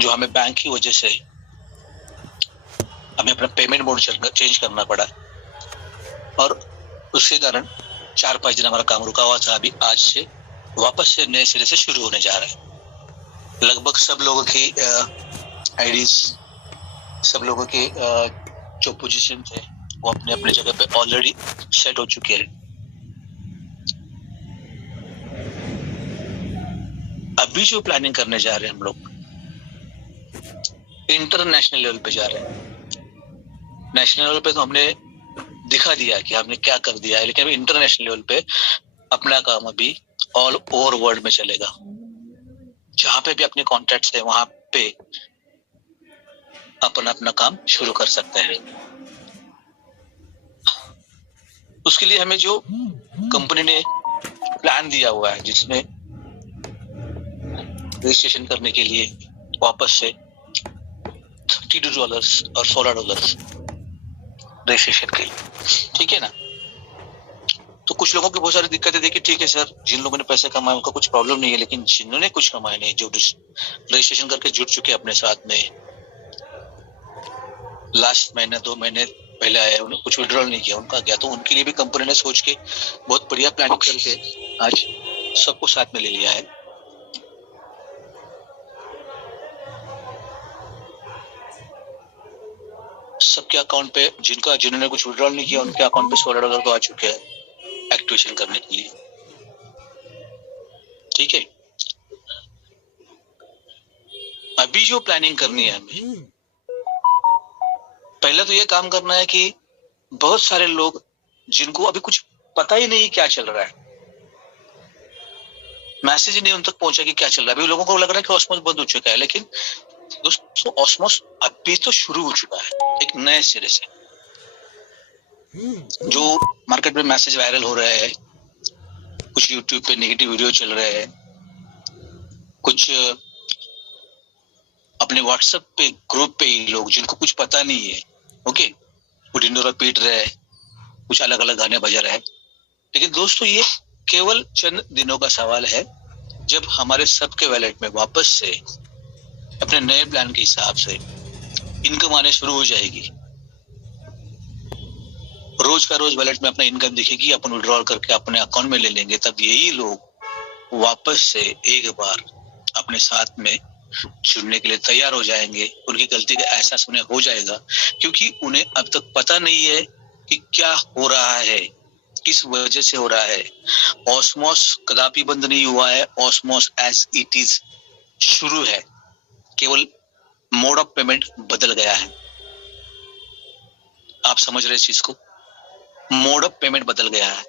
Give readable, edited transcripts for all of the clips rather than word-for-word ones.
जो हमें बैंक की वजह से हमें अपना पेमेंट मोड चेंज करना पड़ा और उसके कारण 4-5 दिन हमारा काम रुका हुआ था। अभी आज से वापस से नए सिरे से शुरू होने जा रहा है। लगभग सब लोगों की आईडीज, सब लोगों के जो पोजीशन थे वो अपने अपने जगह पे ऑलरेडी सेट हो चुके हैं। अभी जो प्लानिंग करने जा रहे हैं हम लोग इंटरनेशनल लेवल पे जा रहे हैं। नेशनल लेवल पे तो हमने दिखा दिया कि हमने क्या कर दिया है, लेकिन अभी इंटरनेशनल लेवल पे अपना काम अभी ऑल ओवर वर्ल्ड में चलेगा। जहां पे भी अपने कॉन्टैक्ट्स है वहां पे अपन अपना काम शुरू कर सकते हैं। उसके लिए हमें जो कंपनी ने प्लान दिया हुआ है, जिसमें रजिस्ट्रेशन करने के लिए वापस से $32 और $16 रजिस्ट्रेशन के लिए, ठीक है ना। तो कुछ लोगों की बहुत सारी दिक्कतें देखी, ठीक है सर, जिन लोगों ने पैसे कमाए उनका कुछ प्रॉब्लम नहीं है, लेकिन जिन्होंने कुछ कमाए नहीं, जो रजिस्ट्रेशन करके जुड़ चुके अपने साथ में, लास्ट महीने 2 महीने पहले आया, उन्होंने कुछ विड्रॉल नहीं किया, उनका गया। तो उनके लिए भी कंपनी ने सोच के बहुत बढ़िया प्लानिंग करके आज सबको साथ में ले लिया है। सबके अकाउंट पे जिन्होंने कुछ विड्रॉल नहीं किया उनके अकाउंट पे $16 तो आ चुके हैं एक्टिवेशन करने के लिए, ठीक है। अभी जो प्लानिंग करनी है हमें, पहले तो ये काम करना है कि बहुत सारे लोग जिनको अभी कुछ पता ही नहीं क्या चल रहा है, मैसेज ही नहीं उन तक पहुंचा कि क्या चल रहा है। अभी लोगों को लग रहा है कि ऑस्मोस बंद हो चुका है, लेकिन दोस्तों ऑस्मोस अभी तो शुरू हो चुका है एक नए सिरे से। जो मार्केट में मैसेज वायरल हो रहे हैं, कुछ यूट्यूब पे नेगेटिव वीडियो चल रहे हैं, कुछ अपने व्हाट्सएप पे ग्रुप पे ही लोग जिनको कुछ पता नहीं है, ओके, वो ढिंडोरा पीट रहे हैं, कुछ अलग अलग गाने बजा रहे हैं। लेकिन दोस्तों ये केवल चंद दिनों का सवाल है जब हमारे सबके वैलेट में वापस से अपने नए प्लान के हिसाब से इनकम आने शुरू हो जाएगी। रोज का रोज वैलेट में अपना इनकम दिखेगी, अपन विड्रॉल करके अपने अकाउंट में ले लेंगे। तब यही लोग वापस से एक बार अपने साथ में जुड़ने के लिए तैयार हो जाएंगे। उनकी गलती का एहसास उन्हें हो जाएगा, क्योंकि उन्हें अब तक पता नहीं है कि क्या हो रहा है, किस वजह से हो रहा है। ऑस्मोस कदापि बंद नहीं हुआ है, ऑस्मोस एज इट इज शुरू है, केवल मोड ऑफ पेमेंट बदल गया है। आप समझ रहे इस चीज को, मोड ऑफ पेमेंट बदल गया है।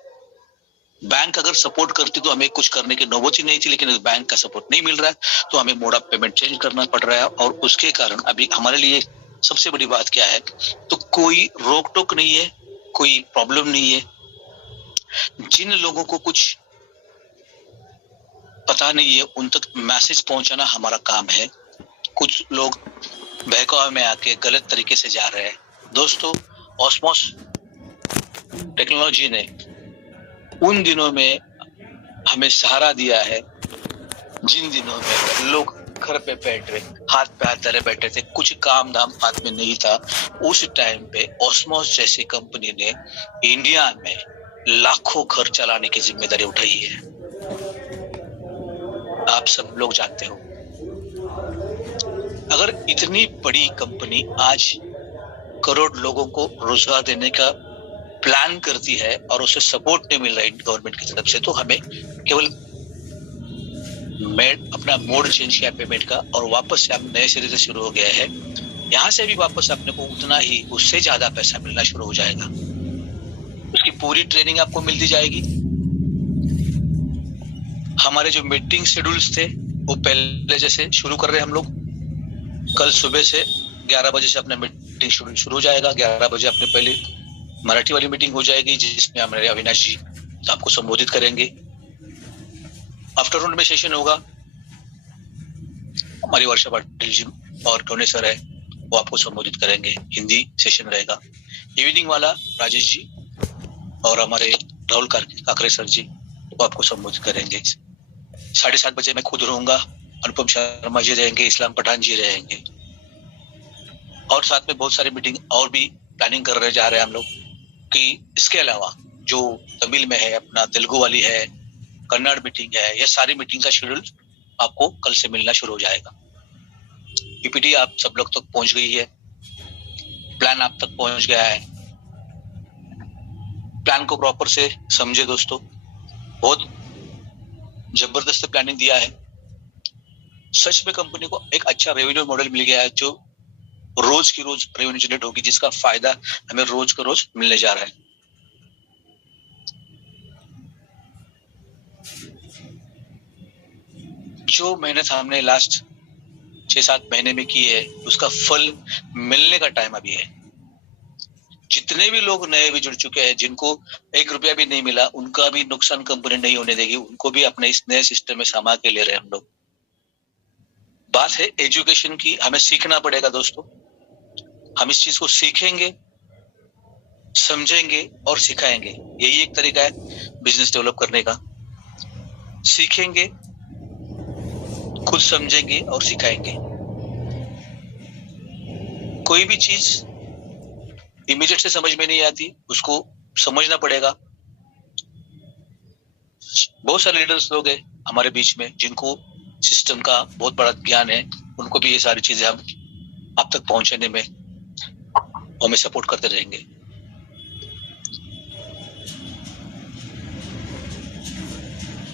बैंक अगर सपोर्ट करती तो हमें कुछ करने की नौबत ही नहीं थी, लेकिन बैंक का सपोर्ट नहीं मिल रहा है तो हमें मोड ऑफ पेमेंट चेंज करना पड़ रहा है। और उसके कारण अभी हमारे लिए सबसे बड़ी बात क्या है, तो कोई रोक टोक नहीं है, कोई प्रॉब्लम नहीं है। जिन लोगों को कुछ पता नहीं है उन तक मैसेज पहुंचाना हमारा काम है। कुछ लोग बहकावे में आके गलत तरीके से जा रहे हैं। दोस्तों ऑस्मोस टेक्नोलॉजी ने उन दिनों में हमें सहारा दिया है जिन दिनों में लोग घर पे बैठ रहे, हाथ पे हाथ धरे बैठे थे, कुछ काम धाम हाथ में नहीं था। उस टाइम पे ऑस्मोस जैसी कंपनी ने इंडिया में लाखों घर चलाने की जिम्मेदारी उठाई है। आप सब लोग जानते हो, अगर इतनी बड़ी कंपनी आज करोड़ लोगों को रोजगार देने का प्लान करती है और उसे सपोर्ट नहीं मिल रहा है गवर्नमेंट की तरफ से, तो हमें केवल अपना मोड चेंज किया पेमेंट का और वापस से हम नए सिरे से शुरू हो गया है। यहाँ से भी वापस अपने को उतना ही उससे ज्यादा पैसा मिलना शुरू हो जाएगा। उसकी पूरी ट्रेनिंग आपको मिलती जाएगी। हमारे जो मीटिंग शेड्यूल्स थे वो पहले जैसे शुरू कर रहे हैं हम लोग। कल सुबह से 11 बजे से अपना मीटिंग शेड्यूल शुरू हो जाएगा। 11 बजे अपने पहले मराठी वाली मीटिंग हो जाएगी, जिसमें हमारे अविनाश जी आपको संबोधित करेंगे। आफ्टरनून में सेशन होगा, हमारी वर्षा पाटिल जी और टोने सर है, वो आपको संबोधित करेंगे। हिंदी सेशन रहेगा। इवनिंग वाला राजेश जी और हमारे राहुल काकरे सर जी वो आपको संबोधित करेंगे। 7:30 बजे मैं खुद रहूंगा अनुपम शर्मा जी रहेंगे, इस्लाम पठान जी रहेंगे, और साथ में बहुत सारी मीटिंग और भी प्लानिंग कर रहे जा रहे हैं हम लोग कि इसके अलावा जो तमिल में है, अपना तेलुगु वाली है, कन्नड़ मीटिंग है, ये सारी मीटिंग का शेड्यूल आपको कल से मिलना शुरू हो जाएगा। पीपीटी आप सब लोग तक पहुंच गई है, प्लान आप तक पहुंच गया है। प्लान को प्रॉपर से समझे दोस्तों, बहुत जबरदस्त प्लानिंग दिया है। सच में कंपनी को एक अच्छा रेवेन्यू मॉडल मिल गया है जो रोज की रोज रेवेन्यू जनरेट होगी, जिसका फायदा हमें रोज का रोज मिलने जा रहा है। जो मेहनत हमने लास्ट 6-7 महीने में की है, उसका फल मिलने का टाइम अभी है। जितने भी लोग नए भी जुड़ चुके हैं, जिनको 1 रुपया भी नहीं मिला, उनका भी नुकसान कंपनी नहीं होने देगी, उनको भी अपने इस नए सिस्टम में समा के ले रहे हैं हम लोग। बात है एजुकेशन की, हमें सीखना पड़ेगा दोस्तों। हम इस चीज को सीखेंगे, समझेंगे और सिखाएंगे। यही एक तरीका है बिजनेस डेवलप करने का। सीखेंगे, खुद समझेंगे और सिखाएंगे। कोई भी चीज इमीडिएट से समझ में नहीं आती, उसको समझना पड़ेगा। बहुत सारे लीडर्स लोग हैं हमारे बीच में जिनको सिस्टम का बहुत बड़ा ज्ञान है, उनको भी ये सारी चीजें हम आप तक पहुंचाने में हमें सपोर्ट करते रहेंगे।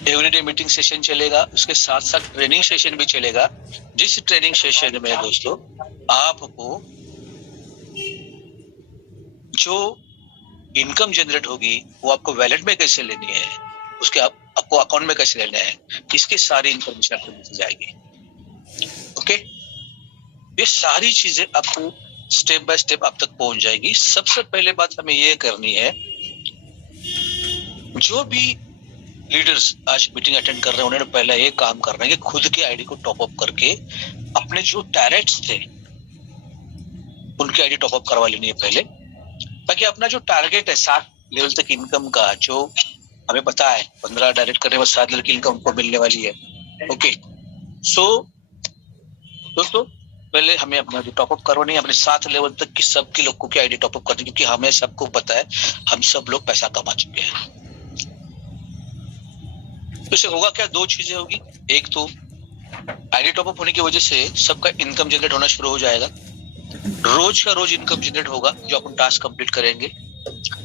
एवरीडे मीटिंग सेशन चलेगा, उसके साथ साथ ट्रेनिंग सेशन भी चलेगा, जिस ट्रेनिंग सेशन में दोस्तों आपको जो इनकम जनरेट होगी वो आपको वैलेट में कैसे लेनी है, उसके आपको अकाउंट में कैसे लेना है, इसकी सारी इंफॉर्मेशन आपको मिल जाएगी। ओके, ये सारी चीजें आपको स्टेप बाय स्टेप आप तक पहुंच जाएगी। सबसे पहले बात हमें ये करनी है, जो भी लीडर्स आज मीटिंग अटेंड कर रहे हैं उन्होंने पहले ये काम करना है कि खुद के आईडी को टॉप अप करके अपने जो डायरेक्ट्स थे उनकी आईडी टॉप अप करवा लेनी है पहले, ताकि अपना जो टारगेट है 7 लेवल तक इनकम का, जो हमें पता है 15 डायरेक्ट करने में 7 लेवल की इनकम को मिलने वाली है। ओके, सो दोस्तों पहले हमें अपना जो टॉप अप करवानी है, अपने 7 लेवल तक की सबके लोगों की आईडी टॉप अप करनी, क्योंकि हमें सबको पता है हम सब लोग पैसा कमा चुके हैं। तो इससे होगा क्या, 2 चीजें होगी। एक तो आईडी टॉप अप होने की वजह से सबका इनकम जनरेट होना शुरू हो जाएगा। रोज का रोज इनकम जनरेट होगा जो अपन टास्क कंप्लीट करेंगे।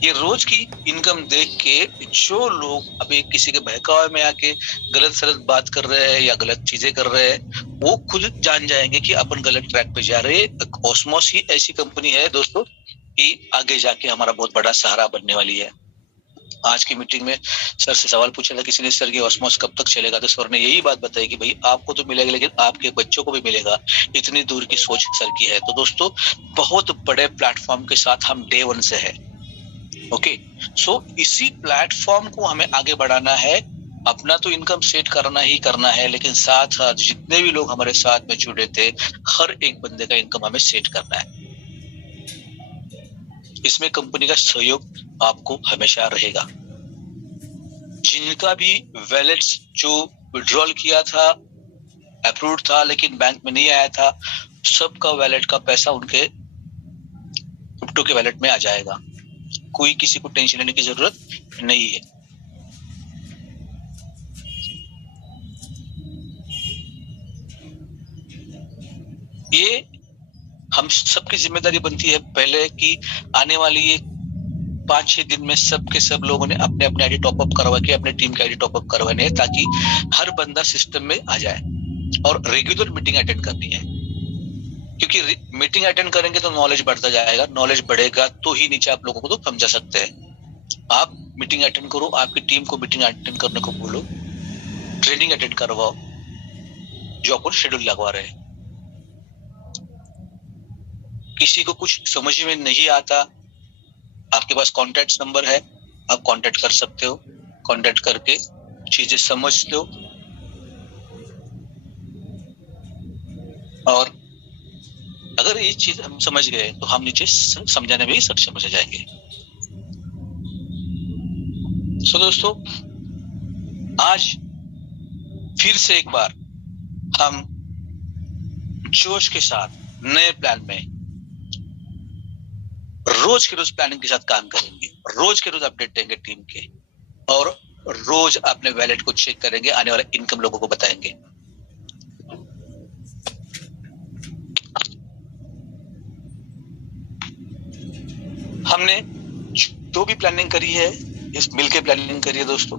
ये रोज की इनकम देख के जो लोग अभी किसी के बहकावे में आके गलत सलत बात कर रहे हैं या गलत चीजें कर रहे हैं, वो खुद जान जाएंगे कि अपन गलत ट्रैक पे जा रहे हैं। ऑस्मोस ही ऐसी कंपनी है दोस्तों कि आगे जाके हमारा बहुत बड़ा सहारा बनने वाली है। आज की मीटिंग में सर से सवाल पूछा था किसी ने, सर की ऑस्मोस कब तक चलेगा, तो सर ने यही बात बताई कि भाई आपको तो मिलेगा लेकिन आपके बच्चों को भी मिलेगा, इतनी दूर की सोच सर की है। तो दोस्तों बहुत बड़े प्लेटफॉर्म के साथ हम डे 1 से है। ओके, सो इसी प्लेटफॉर्म को हमें आगे बढ़ाना है। अपना तो इनकम सेट करना ही करना है, लेकिन साथ साथ जितने भी लोग हमारे साथ में जुड़े थे, हर एक बंदे का इनकम हमें सेट करना है। इसमें कंपनी का सहयोग आपको हमेशा रहेगा। जिनका भी वैलेट्स जो विड्रॉल किया था, अप्रूव्ड था लेकिन बैंक में नहीं आया था, सबका वैलेट का पैसा उनके क्रिप्टो के वैलेट में आ जाएगा। कोई किसी को टेंशन लेने की जरूरत नहीं है। ये हम सबकी जिम्मेदारी बनती है पहले कि आने वाली ये 5-6 दिन में सब के सब लोगों ने अपने अपने आईडी टॉप अप करवा के अपने टीम की आईडी टॉप अप करवाने हैं, ताकि हर बंदा सिस्टम में आ जाए। और रेगुलर मीटिंग अटेंड करनी है, क्योंकि मीटिंग अटेंड करेंगे तो नॉलेज बढ़ता जाएगा। नॉलेज बढ़ेगा तो ही नीचे आप लोगों को तो समझा सकते हैं। आप मीटिंग अटेंड करो, आपकी टीम को मीटिंग अटेंड करने को बोलो, ट्रेनिंग अटेंड करवाओ जो अपन शेड्यूल लगवा रहे हैं। किसी को कुछ समझ में नहीं आता, आपके पास कॉन्टैक्ट नंबर है, आप कॉन्टैक्ट कर सकते हो। कॉन्टैक्ट करके चीजें समझ लो, और अगर ये चीज हम समझ गए तो हम नीचे समझाने में ही सक्षम हो जाएंगे। सो दोस्तों आज फिर से एक बार हम जोश के साथ नए प्लान में रोज के रोज प्लानिंग के साथ काम करेंगे, रोज के रोज अपडेट देंगे टीम के, और रोज अपने वैलेट को चेक करेंगे, आने वाले इनकम लोगों को बताएंगे। हमने जो भी प्लानिंग करी है, इस मिल के प्लानिंग करी है दोस्तों,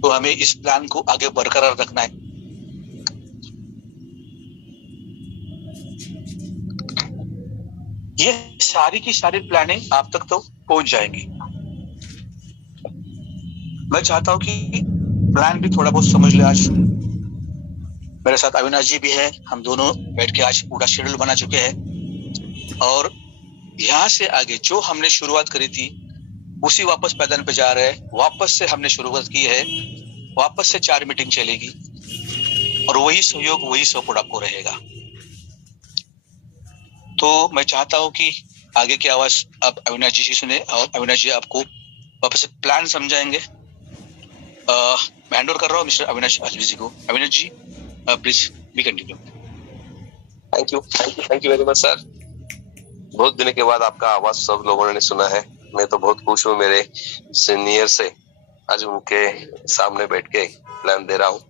तो हमें इस प्लान को आगे बरकरार रखना है। ये सारी की सारी प्लानिंग आप तक तो पहुंच जाएंगी। मैं चाहता हूं कि प्लान भी थोड़ा बहुत समझ ले। आज मेरे साथ अविनाश जी भी है, हम दोनों बैठ के आज पूरा शेड्यूल बना चुके हैं, और यहाँ से आगे जो हमने शुरुआत करी थी उसी वापस पैदल पे जा रहे हैं। वापस से हमने शुरुआत की है, वापस से 4 मीटिंग चलेगी, और वही सहयोग, वही सपोर्ट आपको रहेगा। तो मैं चाहता हूं कि आगे की आवाज आप अविनाश जी से सुने, और अविनाश जी आपको वापस से प्लान समझाएंगे। मैं हैंड ओवर कर रहा हूँ मिस्टर अविनाश आजमी जी को। Avinash ji please be continue. Thank you very much sir. बहुत दिनों के बाद आपका आवाज सब लोगों ने सुना है। मैं तो बहुत खुश हूँ मेरे सीनियर से आज उनके सामने बैठ के प्लान दे रहा हूँ।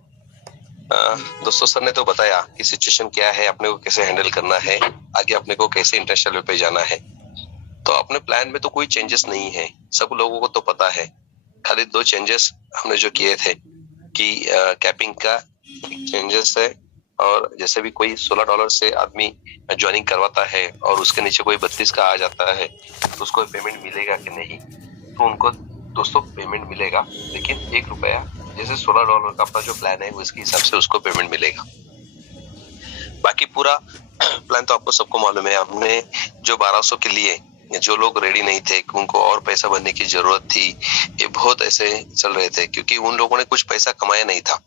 दोस्तों, सर ने तो बताया कि सिचुएशन क्या है, अपने को कैसे हैंडल करना है, आगे अपने को कैसे इंटरनेशनल पे जाना है। तो अपने प्लान में तो कोई चेंजेस नहीं है, सब लोगों को तो पता है। खाली 2 चेंजेस हमने जो किए थे कि कैपिंग का चेंजेस है, और जैसे भी कोई $16 से आदमी ज्वाइनिंग करवाता है और उसके नीचे कोई 32 का आ जाता है तो उसको पेमेंट मिलेगा कि नहीं। तो उनको दोस्तों पेमेंट मिलेगा, लेकिन $1 जैसे $16 का अपना जो प्लान है उसके हिसाब से उसको पेमेंट मिलेगा। बाकी पूरा प्लान तो आपको सबको मालूम है। हमने जो 1200 के लिए जो लोग रेडी नहीं थे, उनको और पैसा भरने की जरूरत थी, ये बहुत ऐसे चल रहे थे क्योंकि उन लोगों ने कुछ पैसा कमाया नहीं था।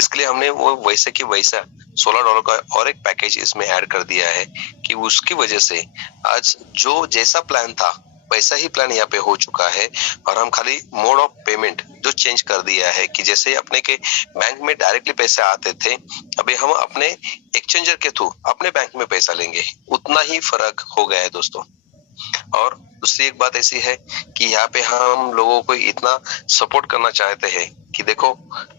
इसके लिए हमने वो वैसे की वैसा $16 का और एक पैकेज इसमें ऐड कर दिया है कि उसकी वजह से आज जो जैसा प्लान था वैसा ही प्लान यहाँ पे हो चुका है। और हम खाली मोड ऑफ पेमेंट जो चेंज कर दिया है कि जैसे अपने के बैंक में डायरेक्टली पैसे आते थे, अभी हम अपने एक्सचेंजर के थ्रू अपने बैंक में पैसा लेंगे। उतना ही फर्क हो गया है दोस्तों। और दूसरी एक बात ऐसी है कि यहाँ पे हम लोगों को इतना सपोर्ट करना चाहते हैं कि देखो,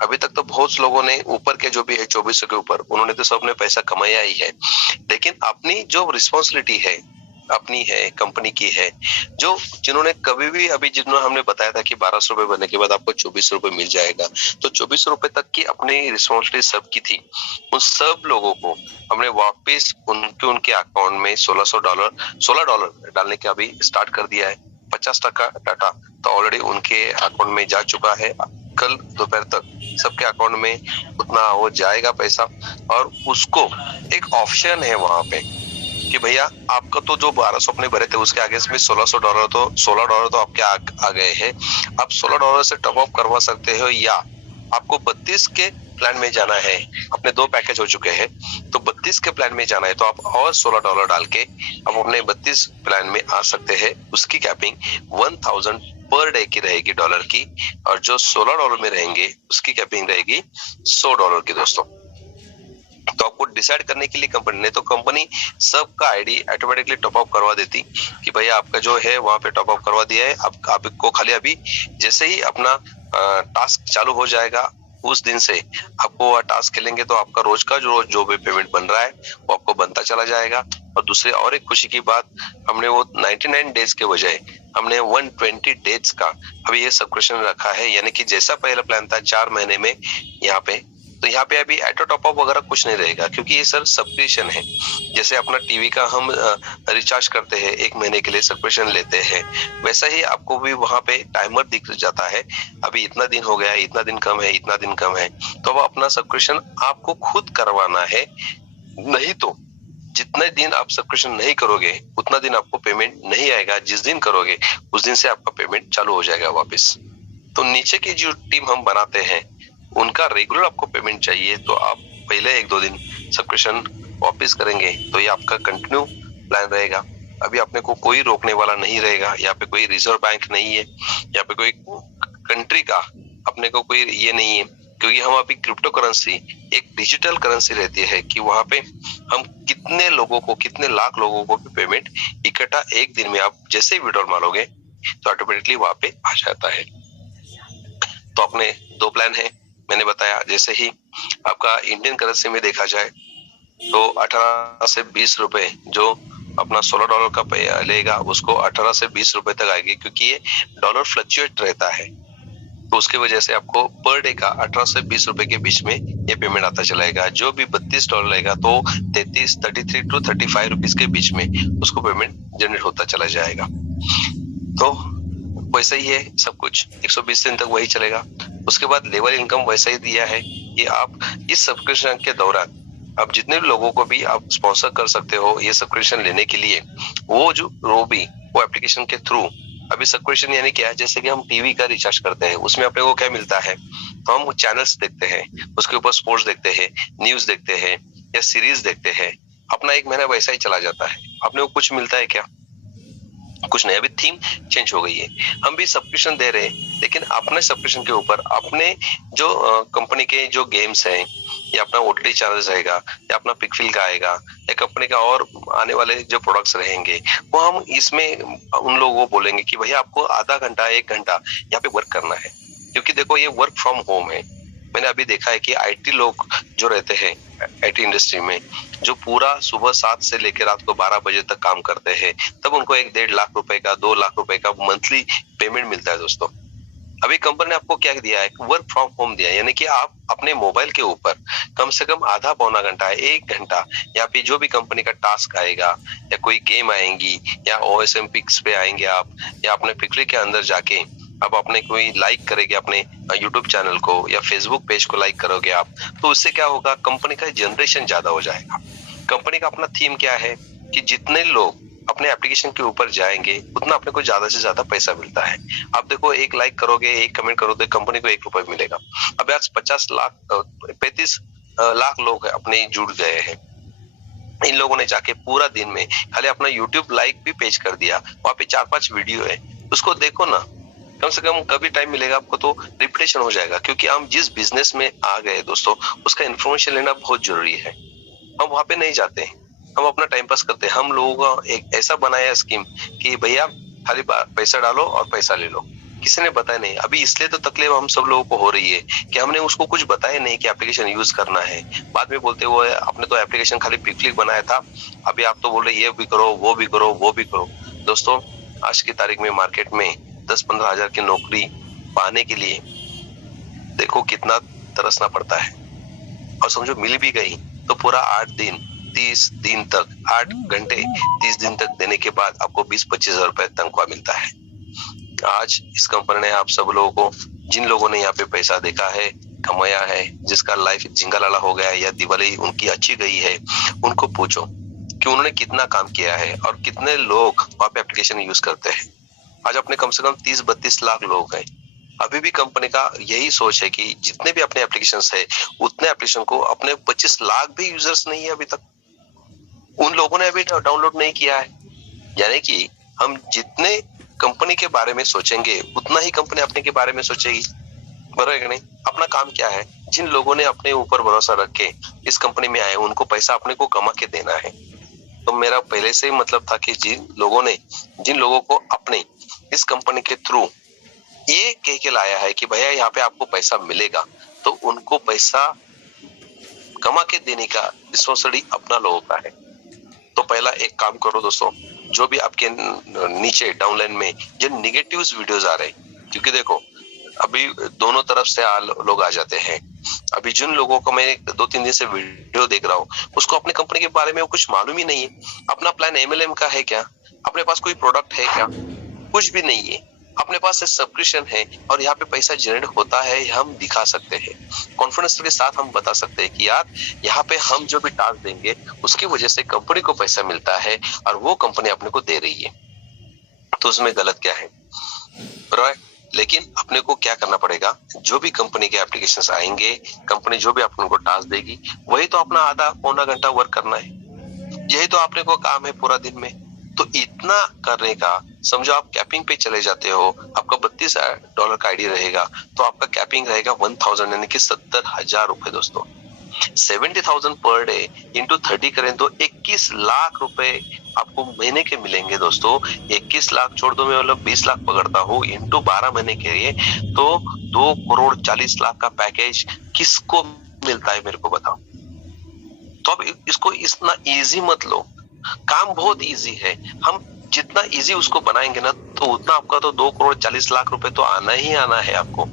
अभी तक तो बहुत लोगों ने ऊपर के जो भी है 2400 के ऊपर, उन्होंने तो सबने पैसा कमाया ही है, लेकिन अपनी जो रिस्पॉन्सिबिलिटी है अपनी है, कंपनी की है, जो जिन्होंने कभी भी अभी जिन्होंने हमने बताया था कि 1200 रुपए भरने के बाद आपको 2400 रुपए मिल जाएगा, तो 2400 रुपए तक की अपनी रिस्पॉन्सिबिलिटी सबकी थी। उन सब लोगों को हमने वापस उनके अकाउंट में $16 डालने का अभी स्टार्ट कर दिया है। 50% डाटा तो ऑलरेडी उनके अकाउंट में जा चुका है। कल दोपहर तक सबके अकाउंट में उतना वो जाएगा पैसा। और उसको एक ऑप्शन है वहां पे कि भैया आपका तो जो 1200 अपने भरे थे उसके आगे में $16 तो आपके आ गए हैं। आप $16 से टॉप अप करवा सकते हो, या आपको 32 के प्लान में जाना है। अपने 2 पैकेज हो चुके हैं, तो 32 के प्लान में जाना है तो आप और $16 डाल के आप अपने 32 प्लान में आ सकते हैं। उसकी कैपिंग 1000 पर डे की रहेगी डॉलर की, और जो $16 में रहेंगे उसकी कैपिंग रहेगी $100 की दोस्तों। तो आपको डिसाइड करने के लिए कंपनी ने, तो कंपनी सबका आईडी ऑटोमेटिकली टॉप अप करवा देती कि भैया आपका जो है वहां पे टॉप अप करवा दिया है। आपको खाली अभी जैसे ही अपना टास्क चालू हो जाएगा उस दिन से आपको टास्क खेलेंगे तो आपका रोज का जो भी पेमेंट बन रहा है वो आपको बनता चला जाएगा। और दूसरी और एक खुशी की बात, हमने वो 99 डेज के बजाय हमने 120 डेज का अभी ये सब्सक्रिप्शन रखा है। यानी कि जैसा पहला प्लान था 4 महीने में यहाँ पे, तो यहाँ पे अभी ऑटो टॉप अप वगैरह कुछ नहीं रहेगा, क्योंकि ये सर सब्सक्रिप्शन है। जैसे अपना टीवी का हम रिचार्ज करते हैं, 1 महीने के लिए सब्सक्रिप्शन लेते हैं, वैसा ही आपको भी वहां पे टाइमर दिख जाता है, अभी इतना दिन हो गया, इतना दिन कम है, इतना दिन कम है। तो वो अपना सब्सक्रिप्शन आपको खुद करवाना है। नहीं तो जितने दिन आप सब्सक्रिप्शन नहीं करोगे उतना दिन आपको पेमेंट नहीं आएगा। जिस दिन करोगे उस दिन से आपका पेमेंट चालू हो जाएगा वापस। तो नीचे की जो टीम हम बनाते हैं उनका रेगुलर आपको पेमेंट चाहिए, तो आप पहले 1-2 दिन सब्सक्रिप्शन वापस करेंगे तो ये आपका कंटिन्यू प्लान रहेगा। अभी अपने को कोई रोकने वाला नहीं रहेगा। यहाँ पे कोई रिजर्व बैंक नहीं है, यहाँ पे कोई कंट्री का अपने को कोई ये नहीं है क्योंकि हम अभी क्रिप्टो करेंसी एक डिजिटल करेंसी रहती है कि वहां पे हम कितने लोगों को, कितने लाख लोगों को भी पेमेंट इकट्ठा एक दिन में आप जैसे ही विड्रॉल मारोगे तो ऑटोमेटिकली वहां पे आ जाता है। तो अपने दो प्लान है, मैंने बताया। जैसे ही आपका इंडियन करेंसी में देखा जाए तो 18 से 20 रुपए जो अपना $16 का लेगा उसको 18 से 20 रुपए तक आएगी, क्योंकि ये डॉलर फ्लक्चुएट रहता है। तो उसके वजह से आपको पर डे का 18 से 20 रुपए के बीच में ये पेमेंट आता चलाएगा। जो भी $32 लेगा तो 33 टू 35 रुपीज के बीच में उसको पेमेंट जनरेट होता चला जाएगा। तो वैसा ही है सब कुछ, 120 दिन तक वही चलेगा। उसके बाद लेवल इनकम वैसा ही दिया है कि आप इस सब्सक्रिप्शन के दौरान आप जितने भी लोगों को भी आप स्पॉन्सर कर सकते हो ये सब्सक्रिप्शन लेने के लिए, वो एप्लीकेशन के थ्रू। अभी सब्सक्रिप्शन यानी क्या है, जैसे कि हम टीवी का रिचार्ज करते हैं, उसमें अपने को क्या मिलता है, तो हम चैनल्स देखते हैं, उसके ऊपर स्पोर्ट्स देखते हैं, न्यूज देखते हैं या सीरीज देखते हैं। अपना एक महीना वैसा ही चला जाता है। अपने को कुछ मिलता है क्या? कुछ नहीं। अभी थीम चेंज हो गई है, हम भी सब्सक्रिप्शन दे रहे हैं, लेकिन अपने सब्सक्रिप्शन के ऊपर अपने जो कंपनी के जो गेम्स हैं या अपना ओटीटी चैनल रहेगा या अपना पिकफिल का आएगा या कंपनी का और आने वाले जो प्रोडक्ट्स रहेंगे, वो हम इसमें उन लोगों को बोलेंगे कि भैया आपको आधा घंटा 1 घंटा यहाँ पे वर्क करना है। क्योंकि देखो ये वर्क फ्रॉम होम है। मैंने अभी देखा है कि आईटी लोग जो रहते हैं आईटी इंडस्ट्री में, जो पूरा सुबह 7 से लेकर रात को 12 बजे तक काम करते हैं, तब उनको 1-1.5 लाख रुपए का, 2 लाख रुपए का मंथली पेमेंट मिलता है दोस्तों। अभी कंपनी ने आपको क्या दिया है, वर्क फ्रॉम होम दिया है, यानी कि आप अपने मोबाइल के ऊपर कम से कम आधा पौना घंटा 1 घंटा या फिर जो भी कंपनी का टास्क आएगा या कोई गेम आएंगी या ओएसएम पिक्स पे आएंगे आप, या अपने पिकली के अंदर जाके अब अपने कोई लाइक करेंगे अपने यूट्यूब चैनल को या फेसबुक पेज को लाइक करोगे आप, तो उससे क्या होगा, कंपनी का जनरेशन ज्यादा हो जाएगा। कंपनी का अपना थीम क्या है कि जितने लोग अपने एप्लीकेशन के ऊपर जाएंगे उतना अपने को ज्यादा से ज्यादा पैसा मिलता है। आप देखो, 1 लाइक करोगे, 1 कमेंट करोगे, कंपनी को 1 रुपए मिलेगा। अब आज 35 लाख लोग अपने जुड़ गए हैं। इन लोगों ने जाके पूरा दिन में खाली अपना यूट्यूब लाइक भी पेज कर दिया, वहां पे 4-5 वीडियो है, उसको देखो ना। कम से कम कभी टाइम मिलेगा आपको तो रिपीटेशन हो जाएगा, क्योंकि हम जिस बिजनेस में आ गए दोस्तों उसका इन्फॉर्मेशन लेना बहुत जरूरी है। हम वहां पे नहीं जाते, हम अपना टाइम पास करते हैं। हम लोगों का एक ऐसा बनाया स्कीम कि भैया खाली पैसा डालो और पैसा ले लो। किसी ने बताया नहीं। अभी इसलिए तो तकलीफ हम सब लोगों को हो रही है कि हमने उसको कुछ बताया नहीं कि एप्लीकेशन यूज करना है। बाद में बोलते हुए आपने तो एप्लीकेशन खाली पिकलिक बनाया था, अभी आप तो बोल रहे ये भी करो, वो भी करो, वो भी करो। दोस्तों आज की तारीख में मार्केट में 10-15 हजार की नौकरी पाने के लिए देखो कितना तरसना पड़ता है। और समझो मिल भी गई तो पूरा 8 दिन 30 दिन तक, 8 घंटे 30 दिन तक देने के बाद आपको 20-25 हजार रुपए तनख्वाह मिलता है। आज इस कंपनी ने आप सब लोगों को, जिन लोगों ने यहाँ पे पैसा देखा है, कमाया है, जिसका लाइफ झिंगा लाला हो गया है या दिवाली उनकी अच्छी गई है, उनको पूछो कि उन्होंने कितना काम किया है और कितने लोग वहाँ पे एप्लीकेशन यूज करते हैं। आज अपने कम से कम 30-32 लाख लोग हैं। अभी भी कंपनी का यही सोच है कि जितने भी अपने एप्लीकेशंस है उतने एप्लीकेशन को अपने 25 लाख भी यूजर्स नहीं है अभी तक, उन लोगों ने अभी डाउनलोड नहीं किया है। यानी कि हम जितने कंपनी के बारे में सोचेंगे उतना ही कंपनी अपने के बारे में सोचेगी, बराबर है कि नहीं? अपना काम क्या है, जिन लोगों ने अपने ऊपर भरोसा रख के इस कंपनी में आए उनको पैसा अपने को कमा के देना है। तो मेरा पहले से ही मतलब था कि जिन लोगों को अपने इस कंपनी के थ्रू ये कह के लाया है कि भैया यहाँ पे आपको पैसा मिलेगा, तो उनको पैसा कमा के देने का रिस्पॉन्सिबिलिटी अपना लोगों का है। तो पहला एक काम करो दोस्तों, जो भी आपके नीचे डाउनलाइन में जो निगेटिव वीडियोस आ रहे हैं, क्योंकि देखो अभी दोनों तरफ से लोग आ जाते हैं। अभी जिन लोगों को मैं 2-3 दिन से वीडियो देख रहा हूँ उसको अपनी कंपनी के बारे में कुछ मालूम ही नहीं है। अपना प्लान MLM का है क्या, अपने पास कोई प्रोडक्ट है क्या, कुछ भी नहीं है। अपने पास सब्सक्रिप्शन है और यहाँ पे पैसा जनरेट होता है, हम दिखा सकते हैं, कॉन्फिडेंस के साथ हम बता सकते हैं कि यार यहाँ पे हम जो भी टास्क देंगे उसकी वजह से कंपनी को पैसा मिलता है और वो कंपनी अपने को दे रही है, तो उसमें गलत क्या है? लेकिन अपने को क्या करना पड़ेगा, जो भी कंपनी के एप्लीकेशंस आएंगे, कंपनी जो भी अपने को टास्क देगी, वही तो अपना आधा पौना घंटा वर्क करना है। यही तो अपने को काम है पूरा दिन में। तो इतना करने का, समझो आप कैपिंग पे चले जाते हो, आपका $32 का आईडी रहेगा, तो आपका कैपिंग रहेगा 1000 यानी कि 70,000 रुपए दोस्तों। 70,000 पर डे इंटू 30 करें तो 21 लाख रुपए आपको महीने के मिलेंगे दोस्तों। 21 लाख छोड़ दो, मैं मतलब 20 लाख पकड़ता हूँ, इंटू 12 महीने के लिए तो 2,40,00,000 का पैकेज किसको मिलता है मेरे को बताओ। तो अब इसको इतना इजी मत लो, काम बहुत इजी है। हम जितना इजी उसको बनाएंगे ना, तो उतना आपका तो 2,40,00,000 रुपए तो आना ही आना है आपको।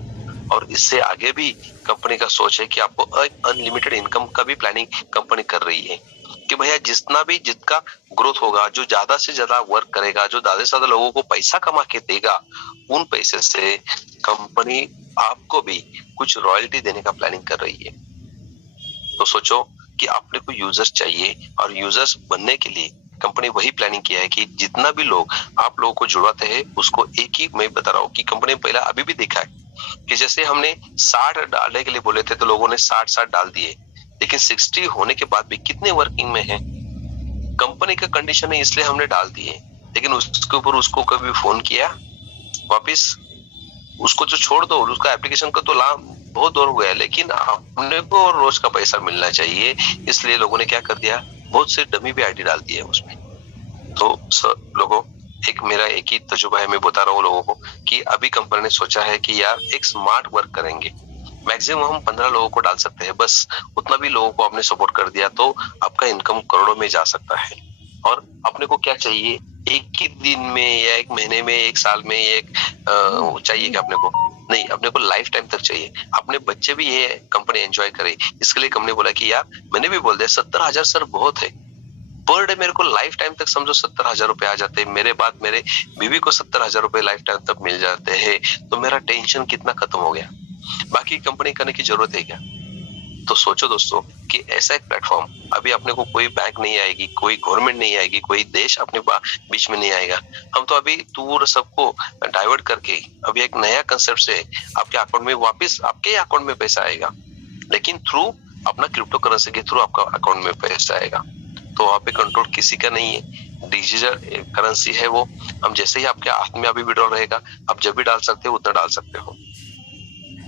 और इससे आगे भी कंपनी का सोच है कि आपको अनलिमिटेड इनकम का भी प्लानिंग कंपनी कर रही है कि भैया जिसका ग्रोथ होगा, जो ज्यादा से ज्यादा वर्क करेगा, जो ज्यादा से ज्यादा लोगों को पैसा कमा के देगा, उन पैसे से कंपनी आपको भी कुछ रॉयल्टी देने का प्लानिंग कर रही है। तो सोचो कि अपने को यूजर्स चाहिए, और यूजर्स बनने के लिए कंपनी वही प्लानिंग किया है कि जितना भी लोग आप लोगों को जुड़वाते हैं, उसको एक ही मैं बता रहा हूँ कि कंपनी ने पहला अभी भी देखा है कि जैसे हमने 60 डालने के लिए बोले थे तो लोगों ने 60 डाल दिए, लेकिन 60 होने के बाद भी कितने वर्किंग में है। कंपनी का कंडीशन है इसलिए हमने डाल दिए, लेकिन उसके ऊपर उसको कभी फोन किया वापिस, उसको जो छोड़ दो, उसका एप्लीकेशन का तो लाभ बहुत दूर हो गया, लेकिन अपने को रोज का पैसा मिलना चाहिए, इसलिए लोगों ने क्या कर दिया, बहुत से डमी भी आईडी डाल दिए उसमें। तो लोगों, मेरा एक ही तजुर्बा है, मैं बता रहा हूँ लोगों को कि अभी कंपनी ने सोचा है कि यार एक स्मार्ट वर्क करेंगे, मैक्सिमम हम 15 लोगों को डाल सकते हैं, बस उतना भी लोगों को आपने सपोर्ट कर दिया तो आपका इनकम करोड़ों में जा सकता है। और अपने को क्या चाहिए, एक ही दिन में या एक महीने में, एक साल में, एक चाहिए क्या अपने को, नहीं, अपने को लाइफ टाइम तक चाहिए। अपने बच्चे भी ये कंपनी एंजॉय करे, इसके लिए कंपनी बोला कि यार, मैंने भी बोल दिया 70,000 सर बहुत है पर डे, मेरे को लाइफ टाइम तक समझो 70,000 रुपए आ जाते हैं, मेरे बाद मेरे बीवी को 70,000 रुपए लाइफ टाइम तक मिल जाते हैं, तो मेरा टेंशन कितना खत्म हो गया, बाकी कंपनी करने की जरूरत है क्या। तो सोचो दोस्तों कि ऐसा एक प्लेटफॉर्म, अभी अपने को कोई बैंक नहीं आएगी, कोई गवर्नमेंट नहीं आएगी, कोई देश अपने बीच में नहीं आएगा, हम तो अभी दूर सबको डाइवर्ट करके अभी एक नया कंसेप्ट से आपके अकाउंट में वापस आपके अकाउंट में पैसा आएगा, लेकिन थ्रू अपना क्रिप्टो करेंसी के थ्रू आपका अकाउंट में पैसा आएगा। तो वहां पे कंट्रोल किसी का नहीं है, डिजिटल करेंसी है वो, हम जैसे ही आपके हाथ में अभी विड्रॉल रहेगा, आप जब भी डाल सकते हो उतना डाल सकते हो।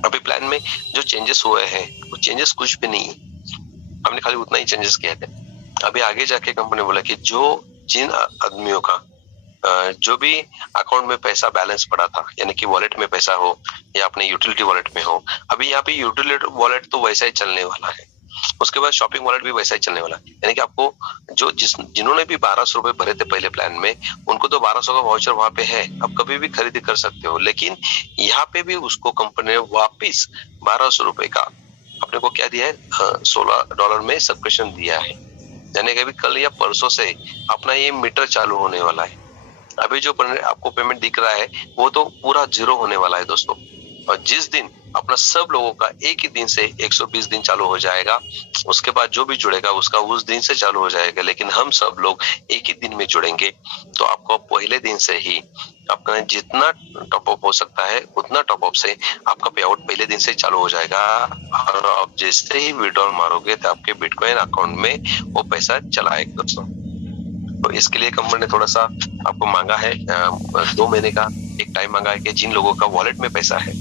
अभी प्लान में जो चेंजेस हुए हैं वो चेंजेस कुछ भी नहीं है, हमने खाली उतना ही चेंजेस किया है। अभी आगे जाके कंपनी बोला कि जिन आदमियों का जो भी अकाउंट में पैसा बैलेंस पड़ा था, यानी कि वॉलेट में पैसा हो या अपने यूटिलिटी वॉलेट में हो, अभी यहाँ पे यूटिलिटी वॉलेट तो वैसा ही चलने वाला है, उसके बाद शॉपिंग वॉलेट भी वैसा ही चलने वाला है, यानी कि आपको जिन्होंने भी 1200 रुपए भरे थे पहले प्लान में, उनको तो 1200 का वाउचर वहां पे है, आप कभी भी खरीदी कर सकते हो, लेकिन यहाँ पे भी उसको कंपनी ने वापिस 1200 रुपए का अपने को क्या दिया है, $16 में सब्सक्रिप्शन दिया है, यानी कि अभी कल या परसों से अपना ये मीटर चालू होने वाला है। अभी जो आपको पेमेंट दिख रहा है वो तो पूरा जीरो होने वाला है दोस्तों, और जिस दिन अपना सब लोगों का एक ही दिन से 120 दिन चालू हो जाएगा, उसके बाद जो भी जुड़ेगा उसका उस दिन से चालू हो जाएगा, लेकिन हम सब लोग एक ही दिन में जुड़ेंगे, तो आपको पहले दिन से ही आपका जितना टॉपअप हो सकता है उतना टॉपअप से आपका पे आउट पहले दिन से चालू हो जाएगा, और आप जैसे ही विड्रॉल मारोगे तो आपके बिटकॉइन अकाउंट में वो पैसा चला आएगा दोस्तों। तो इसके लिए कंपनी ने थोड़ा सा आपको मांगा है, 2 महीने का एक टाइम मांगा है कि जिन लोगों का वॉलेट में पैसा है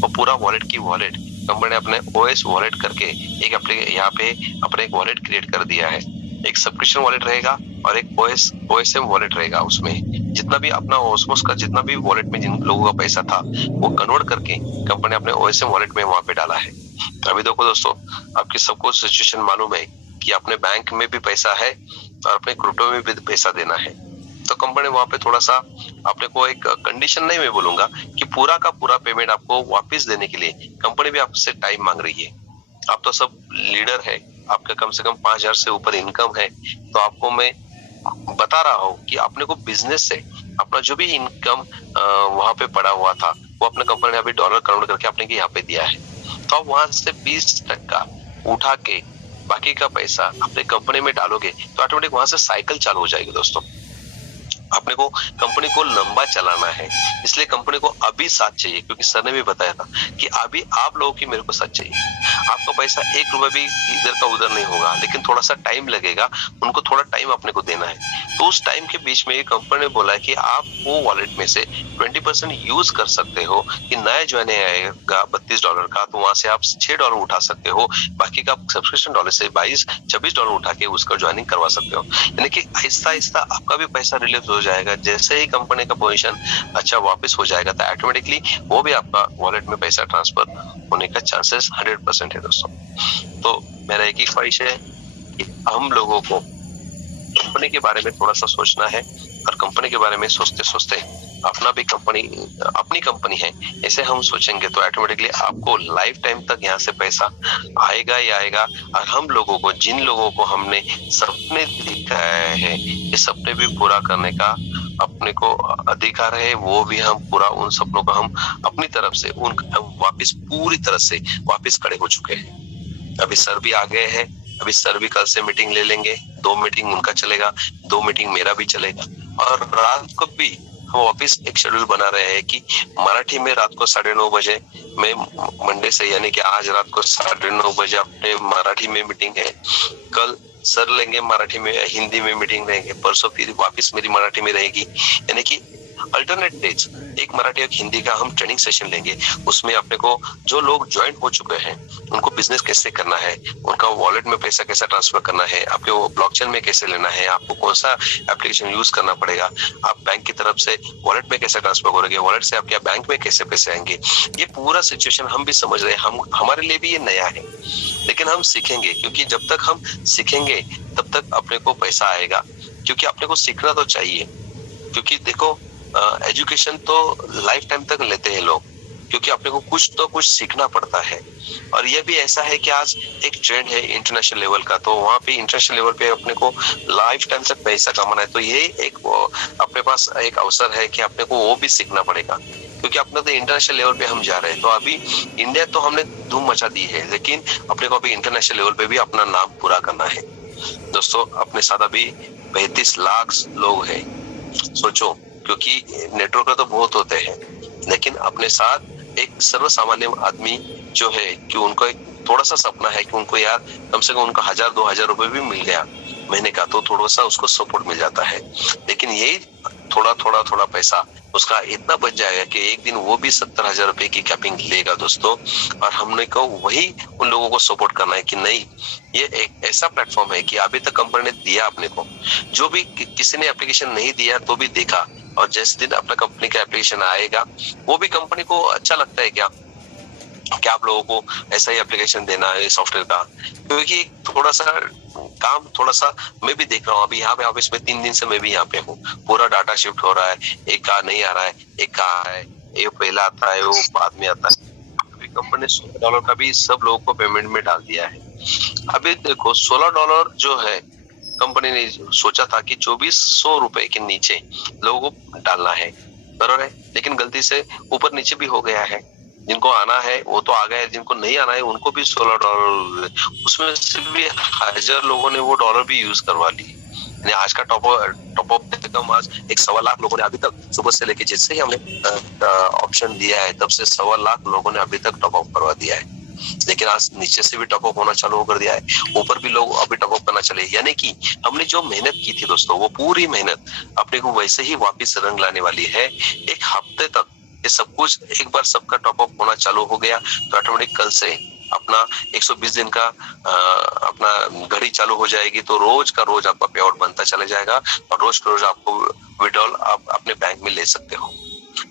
वो पूरा वॉलेट की वॉलेट कंपनी ने अपने ओएस वॉलेट करके एक यहाँ पे अपने एक वॉलेट क्रिएट कर दिया है, एक सब्सक्रिप्शन वॉलेट रहेगा और एक ओएसएम वॉलेट रहेगा। उसमें जितना भी अपना ओसमोस का जितना भी वॉलेट में जिन लोगों का पैसा था वो कन्वर्ट करके कंपनी अपने ओएसएम वॉलेट में वहां पे डाला है। अभी देखो दोस्तों, आपकी सबको सिचुएशन मालूम है कि अपने बैंक में भी पैसा है और अपने क्रिप्टो में भी पैसा देना है, तो कंपनी वहां पे थोड़ा सा अपने को एक कंडीशन नहीं मैं बोलूंगा कि पूरा का पूरा पेमेंट आपको वापस देने के लिए कंपनी भी आपसे टाइम मांग रही है। आप तो सब लीडर है, आपका कम से कम 5,000 से ऊपर इनकम है, तो आपको मैं बता रहा हूँ कि अपने को बिजनेस से अपना जो भी इनकम वहां पे पड़ा हुआ था वो अपने कंपनी ने अभी डॉलर कन्वर्ट करके अपने के यहाँ पे दिया है, तो आप वहां से 20% उठा के बाकी का पैसा अपने कंपनी में डालोगे तो ऑटोमेटिक वहां से साइकिल चालू हो जाएगी दोस्तों। अपने को कंपनी को लंबा चलाना है, इसलिए कंपनी को अभी साथ चाहिए, क्योंकि सर ने भी बताया था कि अभी आप लोगों की मेरे को साथ चाहिए। आपका पैसा 1 रुपए भी इधर का उधर नहीं होगा, लेकिन थोड़ा सा टाइम लगेगा, उनको थोड़ा टाइम अपने को देना है। तो उस टाइम के बीच में कंपनी ने बोला कि आप वो वॉलेट में से 20% यूज कर सकते हो कि नया ज्वाइनिंग आएगा $32 का, तो वहां से आप $6 उठा सकते हो, बाकी का सब्सक्रिप्शन डॉलर से $22-26 उठा के उसका ज्वाइनिंग करवा सकते हो। यानी कि आहिस्ता आहिस्ता आपका भी पैसा रिलीज हो जाएगा। जैसे ही कंपनी का पोजीशन अच्छा वापस हो जाएगा तो ऑटोमेटिकली वो भी आपका वॉलेट में पैसा ट्रांसफर होने का चांसेस 100% है दोस्तों। तो मेरा एक ही ख्वाहिश है कि हम लोगों को कंपनी के बारे में थोड़ा सा सोचना है, और कंपनी के बारे में सोचते सोचते अपना भी अपनी कंपनी है ऐसे हम सोचेंगे तो ऑटोमेटिकली आपको लाइफ टाइम तक यहाँ से पैसा आएगा ही आएगा। और हम लोगों को, जिन लोगों को हमने सपने दिखाए हैं, ये सपने भी पूरा करने का अपने को अधिकार है, वो भी हम पूरा उन सपनों को हम अपनी तरफ से वापिस पूरी तरह से वापिस खड़े हो चुके हैं। अभी सर भी आ गए हैं, अभी सर भी कल से मीटिंग ले लेंगे, 2 मीटिंग उनका चलेगा, 2 मीटिंग मेरा भी चलेगा। और रात को भी हम वापिस एक शेड्यूल बना रहे हैं कि मराठी में रात को 9:30 बजे मैं मंडे से, यानी कि आज रात को 9:30 बजे अपने मराठी में मीटिंग है, कल सर लेंगे मराठी में, हिंदी में मीटिंग रहेंगे, परसों फिर वापिस मेरी मराठी में रहेगी। यानी कि अल्टरनेट डेज, एक मराठी और हिंदी का हम ट्रेनिंग सेशन लेंगे। उसमें अपने को जो लोग ज्वाइन हो चुके हैं उनको बिजनेस कैसे करना है, उनका वॉलेट में पैसा कैसे ट्रांसफर करना है, आपके वो ब्लॉकचेन में कैसे लेना है, आपको कौन सा एप्लीकेशन यूज करना पड़ेगा, आप बैंक की तरफ से वॉलेट में कैसे ट्रांसफर करोगे, वॉलेट से आपके बैंक में कैसे पैसे आएंगे, ये पूरा सिचुएशन हम भी समझ रहे हैं। हमारे लिए भी ये नया है, लेकिन हम सीखेंगे, क्योंकि जब तक हम सीखेंगे तब तक अपने को पैसा आएगा। क्योंकि अपने को सीखना तो चाहिए, क्योंकि देखो एजुकेशन तो लाइफ टाइम तक लेते हैं लोग, क्योंकि अपने को कुछ तो कुछ सीखना पड़ता है। और ये भी ऐसा है कि आज एक ट्रेंड है इंटरनेशनल लेवल का, तो वहाँ पे इंटरनेशनल लेवल पे अपने को लाइफ टाइम तक पैसा कमाना है। तो ये एक अपने पास एक अवसर है कि अपने को वो भी सीखना पड़ेगा, क्योंकि अपने तो इंटरनेशनल लेवल पे हम जा रहे हैं। तो अभी इंडिया तो हमने धूम मचा दी है, लेकिन अपने को अभी इंटरनेशनल लेवल पे भी अपना नाम पूरा करना है। दोस्तों, अपने साथ अभी 35 लाख लोग हैं, सोचो, क्योंकि नेटवर्क तो बहुत होते हैं, लेकिन अपने साथ एक सर्वसामान्य आदमी जो है कि उनको एक थोड़ा सा सपना है कि उनको यार कम से कम उनका 1000-2000 रुपए भी मिल गया महीने का, तो थोड़ा सा उसको सपोर्ट मिल जाता है। लेकिन यही थोड़ा पैसा उसका इतना बच जाएगा कि एक दिन वो भी 70,000 रुपए की कैपिंग लेगा दोस्तों। और हमने को वही उन लोगों को सपोर्ट करना है कि नहीं, ये एक ऐसा प्लेटफॉर्म है कि अभी तक कंपनी ने दिया अपने को, जो भी किसी ने एप्लीकेशन नहीं दिया तो भी देखा, और जिस दिन अपना कंपनी का एप्लीकेशन आएगा वो भी कंपनी को अच्छा लगता है क्या आप लोगों को ऐसा ही एप्लीकेशन देना है सॉफ्टवेयर का। क्योंकि थोड़ा सा मैं भी देख रहा हूँ, अभी यहाँ पे ऑफिस में 3 दिन से मैं भी यहाँ पे हूँ, पूरा डाटा शिफ्ट हो रहा है, एक का नहीं आ रहा है, एक का है, ये पहला आता है, वो बाद में आता है। अभी कंपनी ने $16 का भी सब लोगों को पेमेंट में डाल दिया है। अभी देखो $16 जो है, कंपनी ने सोचा था कि 2400 रुपए के नीचे लोगों को डालना है, बराबर है, लेकिन गलती से ऊपर नीचे भी हो गया है। जिनको आना है वो तो आ गए, जिनको नहीं आना है उनको भी $16, उसमें से भी 1000 लोगों ने वो डॉलर भी यूज करवा लिए। आज का टॉप अप आज 1.25 लाख लोगों ने अभी तक, सुबह से लेके जैसे ही हमने ऑप्शन दिया है तब से 1.25 लाख लोगों ने अभी तक टॉप अप करवा दिया है। लेकिन आज नीचे से भी टॉप अप होना चालू कर दिया है, ऊपर भी लोग अभी टॉप अप करना चले। यानी कि हमने जो मेहनत की थी दोस्तों, वो पूरी मेहनत अपने को वैसे ही वापस रंग लाने वाली है। एक हफ्ते तक ये सब कुछ एक बार सबका टॉप अप होना चालू हो गया तो ऑटोमेटिक कल से अपना 120 दिन का अपना घड़ी चालू हो जाएगी। तो रोज का रोज आपका पे आउट बनता चला जाएगा और रोज का रोज आपको विड्रॉल आप अपने बैंक में ले सकते हो।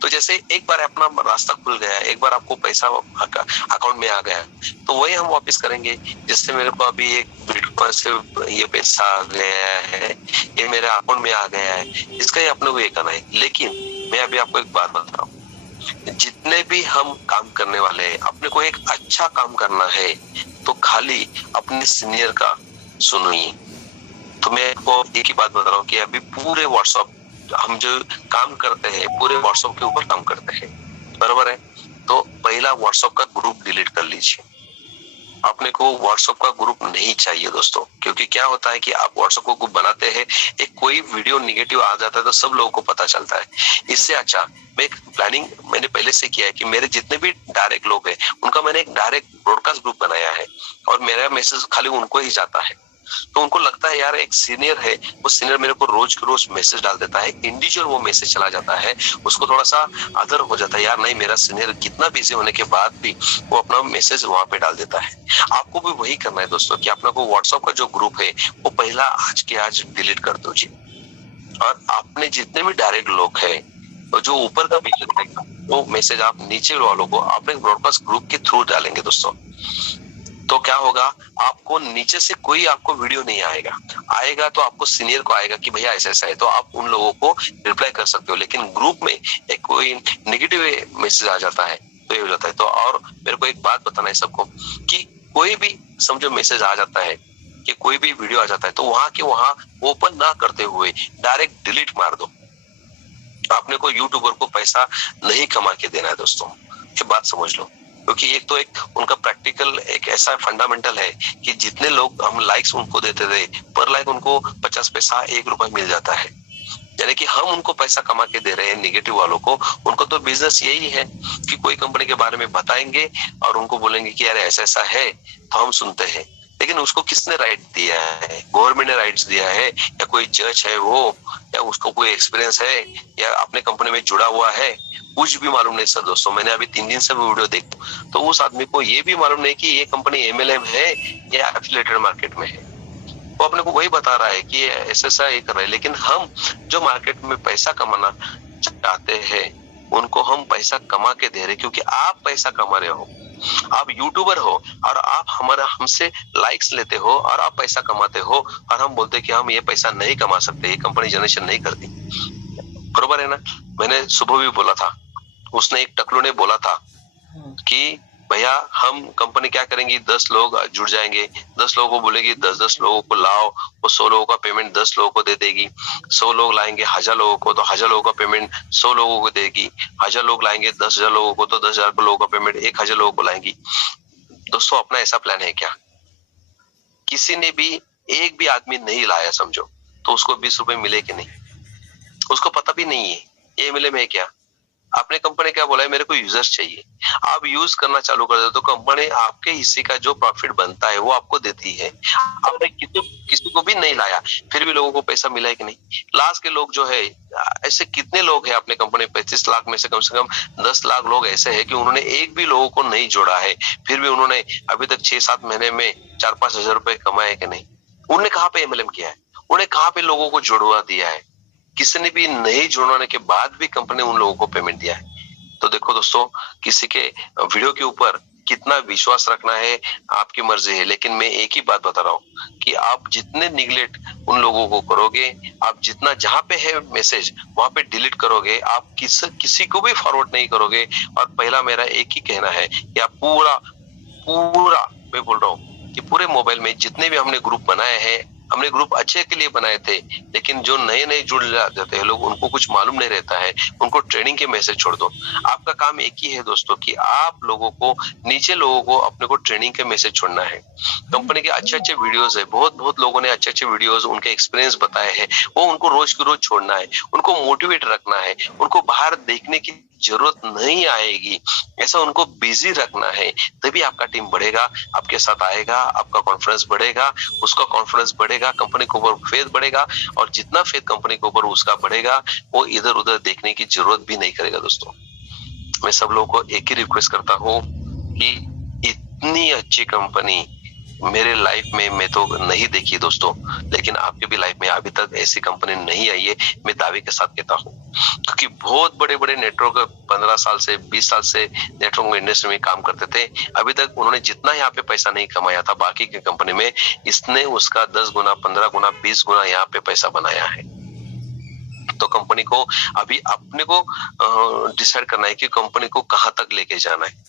तो जैसे एक बार अपना रास्ता खुल गया, एक बार आपको पैसा अकाउंट में आ गया, तो वही हम वापस करेंगे। जिससे मेरे को अभी एक बिटकॉइन से ये पैसा आ गया है, ये मेरे अकाउंट में आ गया है, इसका ही अपने को ये करना है। लेकिन मैं अभी आपको एक बात बता रहा हूँ, जितने भी हम काम करने वाले हैं, अपने को एक अच्छा काम करना है तो खाली अपने सीनियर का सुनिए। तो मैं आपको एक ही बात बता रहा हूँ कि अभी पूरे व्हाट्सएप हम जो काम करते हैं पूरे व्हाट्सएप के ऊपर काम करते हैं, बराबर है। तो पहला व्हाट्सएप का ग्रुप डिलीट कर लीजिए। अपने को व्हाट्सएप का ग्रुप नहीं चाहिए दोस्तों, क्योंकि क्या होता है कि आप व्हाट्सएप को ग्रुप बनाते हैं, एक कोई वीडियो निगेटिव आ जाता है तो सब लोगों को पता चलता है। इससे अच्छा मैं प्लानिंग मैंने पहले से किया है कि मेरे जितने भी डायरेक्ट लोग हैं उनका मैंने एक डायरेक्ट ब्रॉडकास्ट ग्रुप बनाया है और मेरा मैसेज खाली उनको ही जाता है। तो उनको लगता है यार एक सीनियर है, वो सीनियर मेरे को रोज के रोज मैसेज डाल देता है, इंडिविजुअल वो मैसेज चला जाता है, उसको थोड़ा सा आदर हो जाता है, यार नहीं मेरा सीनियर कितना बिजी होने के बाद भी वो अपना मैसेज वहां पे डाल देता है। आपको भी वही करना है दोस्तों कि अपना को व्हाट्सएप का जो ग्रुप है वो पहला आज के आज डिलीट कर दीजिए, और आपने जितने भी डायरेक्ट लोग है तो जो ऊपर का मैसेज रहेगा वो मैसेज आप नीचे वालों को अपने ब्रॉडकास्ट ग्रुप के थ्रू डालेंगे दोस्तों। तो क्या होगा, आपको नीचे से कोई आपको वीडियो नहीं आएगा तो आपको सीनियर को आएगा कि भैया ऐसा ऐसा है, तो आप उन लोगों को रिप्लाई कर सकते हो। लेकिन ग्रुप में एक कोई नेगेटिव मैसेज आ जाता है तो ये हो जाता है। तो और मेरे को एक बात बताना है सबको कि कोई भी समझो मैसेज आ जाता है कि कोई भी वीडियो आ जाता है तो वहां के वहां ओपन ना करते हुए डायरेक्ट डिलीट मार दो। आपने को यूट्यूबर को पैसा नहीं कमा के देना है दोस्तों, ये बात समझ लो। क्योंकि एक तो एक उनका प्रैक्टिकल एक ऐसा फंडामेंटल है कि जितने लोग हम लाइक्स उनको देते थे पर लाइक उनको 50 पैसा 1 रुपया मिल जाता है, यानी कि हम उनको पैसा कमा के दे रहे हैं निगेटिव वालों को। उनको तो बिजनेस यही है कि कोई कंपनी के बारे में बताएंगे और उनको बोलेंगे कि यार ऐसा ऐसा है तो हम सुनते हैं। लेकिन उसको किसने राइट दिया है? गवर्नमेंट ने राइट्स दिया है या कोई जज है वो, या उसको कोई एक्सपीरियंस है या अपने कंपनी में जुड़ा हुआ है? कुछ भी मालूम नहीं सर दोस्तों। मैंने अभी 3 दिन से वीडियो देखा तो उस आदमी को ये भी मालूम नहीं कि ये कंपनी MLM है या एफिलिएटेड मार्केट में है। वो अपने को वही बता रहा है कि ऐसा ये कर रहा है। लेकिन हम जो मार्केट में पैसा कमाना चाहते हैं उनको हम पैसा कमा के दे रहे, क्योंकि आप पैसा कमा रहे हो, आप यूट्यूबर हो और आप हमसे लाइक्स लेते हो और आप पैसा कमाते हो, और हम बोलते कि हम ये पैसा नहीं कमा सकते, ये कंपनी जनरेशन नहीं करती। बरोबर है ना? मैंने सुबह भी बोला था, उसने एक टकलू ने बोला था कि भैया हम कंपनी क्या करेंगी, 10 लोग जुड़ जाएंगे, 10 लोगों को बोलेगी 10-10 लोगों को लाओ, वो 100 लोगों का पेमेंट 10 लोगों को दे देगी। 100 लोग लाएंगे 1000 लोगों को तो 1000 लोगों का पेमेंट 100 लोगों को देगी। 1000 लोग लाएंगे 10,000 लोगों को तो 10,000 लोगों का पेमेंट 1000 लोगों को लाएंगी। दोस्तों अपना ऐसा प्लान है क्या? किसी ने भी एक भी आदमी नहीं लाया समझो तो उसको 20 रुपए मिले कि नहीं? उसको पता भी नहीं है ये मिले में क्या। आपने कंपनी क्या बोला है, मेरे को यूजर्स चाहिए। आप यूज करना चालू कर दो तो कंपनी आपके हिस्से का जो प्रॉफिट बनता है वो आपको देती है। आपने किसी को भी नहीं लाया फिर भी लोगों को पैसा मिला है कि नहीं? लास्ट के लोग जो है, ऐसे कितने लोग हैं अपने कंपनी 35 लाख में से कम 10 लाख लोग ऐसे हैं कि उन्होंने एक भी लोगों को नहीं जोड़ा है, फिर भी उन्होंने अभी तक 6-7 महीने में 4-5 हजार रुपए कमाए कि नहीं? उन्होंने कहाँ पे MLM किया है? उन्हें कहाँ पे लोगों को जोड़वा दिया है? किसी ने भी नहीं जोड़वाने के बाद भी कंपनी उन लोगों को पेमेंट दिया है। तो देखो दोस्तों, किसी के वीडियो के ऊपर कितना विश्वास रखना है आपकी मर्जी है, लेकिन मैं एक ही बात बता रहा हूँ कि आप जितने निगलेक्ट उन लोगों को करोगे, आप जितना जहां पे है मैसेज वहां पे डिलीट करोगे, आप किसी को भी फॉरवर्ड नहीं करोगे। और पहला मेरा एक ही कहना है कि आप पूरा मैं बोल रहा हूँ कि पूरे मोबाइल में जितने भी हमने ग्रुप बनाए हैं, हमने ग्रुप अच्छे के लिए बनाए थे, लेकिन जो नए जुड़ जाते हैं लोग, उनको कुछ मालूम नहीं रहता है, उनको ट्रेनिंग के मैसेज छोड़ दो। आपका काम एक ही है दोस्तों कि आप लोगों को, नीचे लोगों को अपने को ट्रेनिंग के मैसेज छोड़ना है। कंपनी के अच्छे विडियोस है, बहुत लोगों ने अच्छे विडियोस उनके एक्सपीरियंस बताए हैं, वो उनको रोज के रोज छोड़ना है, उनको मोटिवेट रखना है, उनको बाहर देखने की जरूरत नहीं आएगी, ऐसा उनको बिजी रखना है। तभी आपका टीम बढ़ेगा, आपके साथ आएगा, आपका कॉन्फिडेंस बढ़ेगा, उसका कॉन्फिडेंस बढ़ेगा, कंपनी के ऊपर फेथ बढ़ेगा, और जितना फेथ कंपनी के ऊपर उसका बढ़ेगा वो इधर उधर देखने की जरूरत भी नहीं करेगा। दोस्तों मैं सब लोगों को एक ही रिक्वेस्ट करता हूँ कि इतनी अच्छी कंपनी मेरे लाइफ में मैं तो नहीं देखी दोस्तों, लेकिन आपके भी लाइफ में अभी तक ऐसी कंपनी नहीं आई है, मैं दावे के साथ कहता हूँ। क्योंकि बहुत बड़े नेटवर्क 15 साल से 20 साल से नेटवर्क इंडस्ट्री में काम करते थे, अभी तक उन्होंने जितना यहाँ पे पैसा नहीं कमाया था बाकी की कंपनी में, इसने उसका 10 गुना 15 गुना 20 गुना यहाँ पे पैसा बनाया है। तो कंपनी को अभी अपने को डिसाइड करना है कि कंपनी को कहाँ तक लेके जाना है।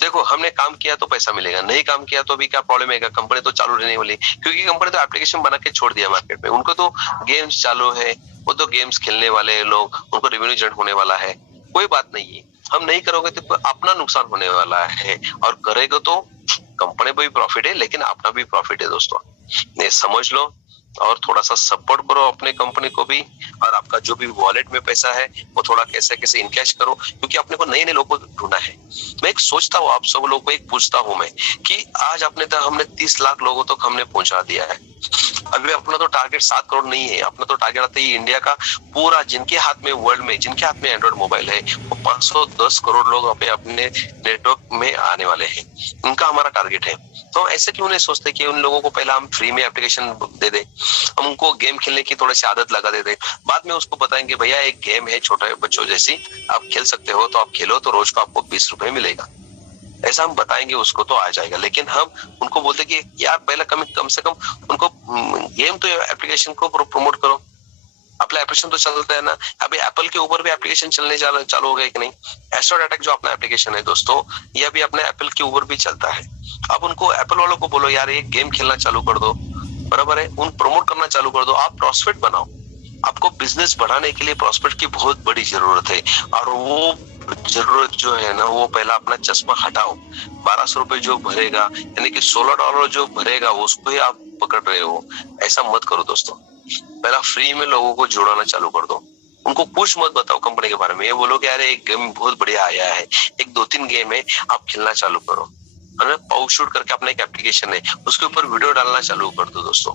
देखो, हमने काम किया तो पैसा मिलेगा, नहीं काम किया तो अभी क्या प्रॉब्लम है? कंपनी तो चालू रहने वाली, क्योंकि कंपनी तो एप्लीकेशन बना के छोड़ दिया मार्केट में। उनको तो गेम्स चालू है, वो तो गेम्स खेलने वाले लोग, उनको रेवेन्यू जनरेट होने वाला है, कोई बात नहीं है। हम नहीं करोगे तो अपना नुकसान होने वाला है, और करेगा तो कंपनी को भी प्रॉफिट है लेकिन अपना भी प्रॉफिट है। दोस्तों ये समझ लो और थोड़ा सा सपोर्ट करो अपने कंपनी को भी, और आपका जो भी वॉलेट में पैसा है वो थोड़ा कैसे कैसे इनकैश करो, क्योंकि अपने को नए नए लोगों को ढूंढना है। मैं एक सोचता हूँ, आप सब लोगों को एक पूछता हूँ मैं कि आज अपने तक हमने 30 लाख लोगों तक हमने पहुंचा दिया है। अभी अपना तो टारगेट 7 करोड़ नहीं है, अपना तो टारगेट आता है इंडिया का पूरा, जिनके हाथ में वर्ल्ड में जिनके हाथ में एंड्रॉइड मोबाइल है वो 510 करोड़ लोग अपने नेटवर्क में आने वाले हैं, उनका हमारा टारगेट है। तो ऐसे क्यों नहीं सोचते कि उन लोगों को पहले हम फ्री में एप्लीकेशन दे दें, हम उनको गेम खेलने की थोड़ी सी आदत लगा देते, बाद में उसको बताएंगे भैया एक गेम है छोटे बच्चों जैसी, आप खेल सकते हो तो आप खेलो, तो रोज को आपको 20 रुपए मिलेगा, ऐसा हम बताएंगे उसको तो आ जाएगा। लेकिन हम उनको बोलते कि यार पहले कम से कम उनको गेम तो एप्लीकेशन को प्रमोट करो, अपना एप्लीकेशन तो चलता है ना। अभी एप्पल के ऊपर भी एप्लीकेशन चलने चालू हो गए कि नहीं, एस्ट्रॉयड अटैक जो अपना एप्लीकेशन है दोस्तों, ये भी अपने एप्पल के ऊपर भी चलता है। अब उनको एप्पल वालों को बोलो यार एक गेम खेलना चालू कर दो, बराबर है, उन प्रमोट करना चालू कर दो, आप प्रॉस्पेक्ट बनाओ। आपको बिजनेस बढ़ाने के लिए प्रॉस्पेक्ट की बहुत बड़ी जरूरत है, और वो जरूरत जो है ना, वो पहला अपना चश्मा हटाओ। 1200 रुपए जो भरेगा, यानी कि $16 जो भरेगा उसको ही आप पकड़ रहे हो, ऐसा मत करो दोस्तों। पहला फ्री में लोगों को जुड़ाना चालू कर दो, उनको कुछ मत बताओ कंपनी के बारे में, ये बोलो कि अरे एक गेम बहुत बढ़िया आया है, एक 2-3 गेम है, आप खेलना चालू करो, है ना। पाउ शूट करके अपना एक एप्लीकेशन है, उसके ऊपर वीडियो डालना चालू कर दो दोस्तों।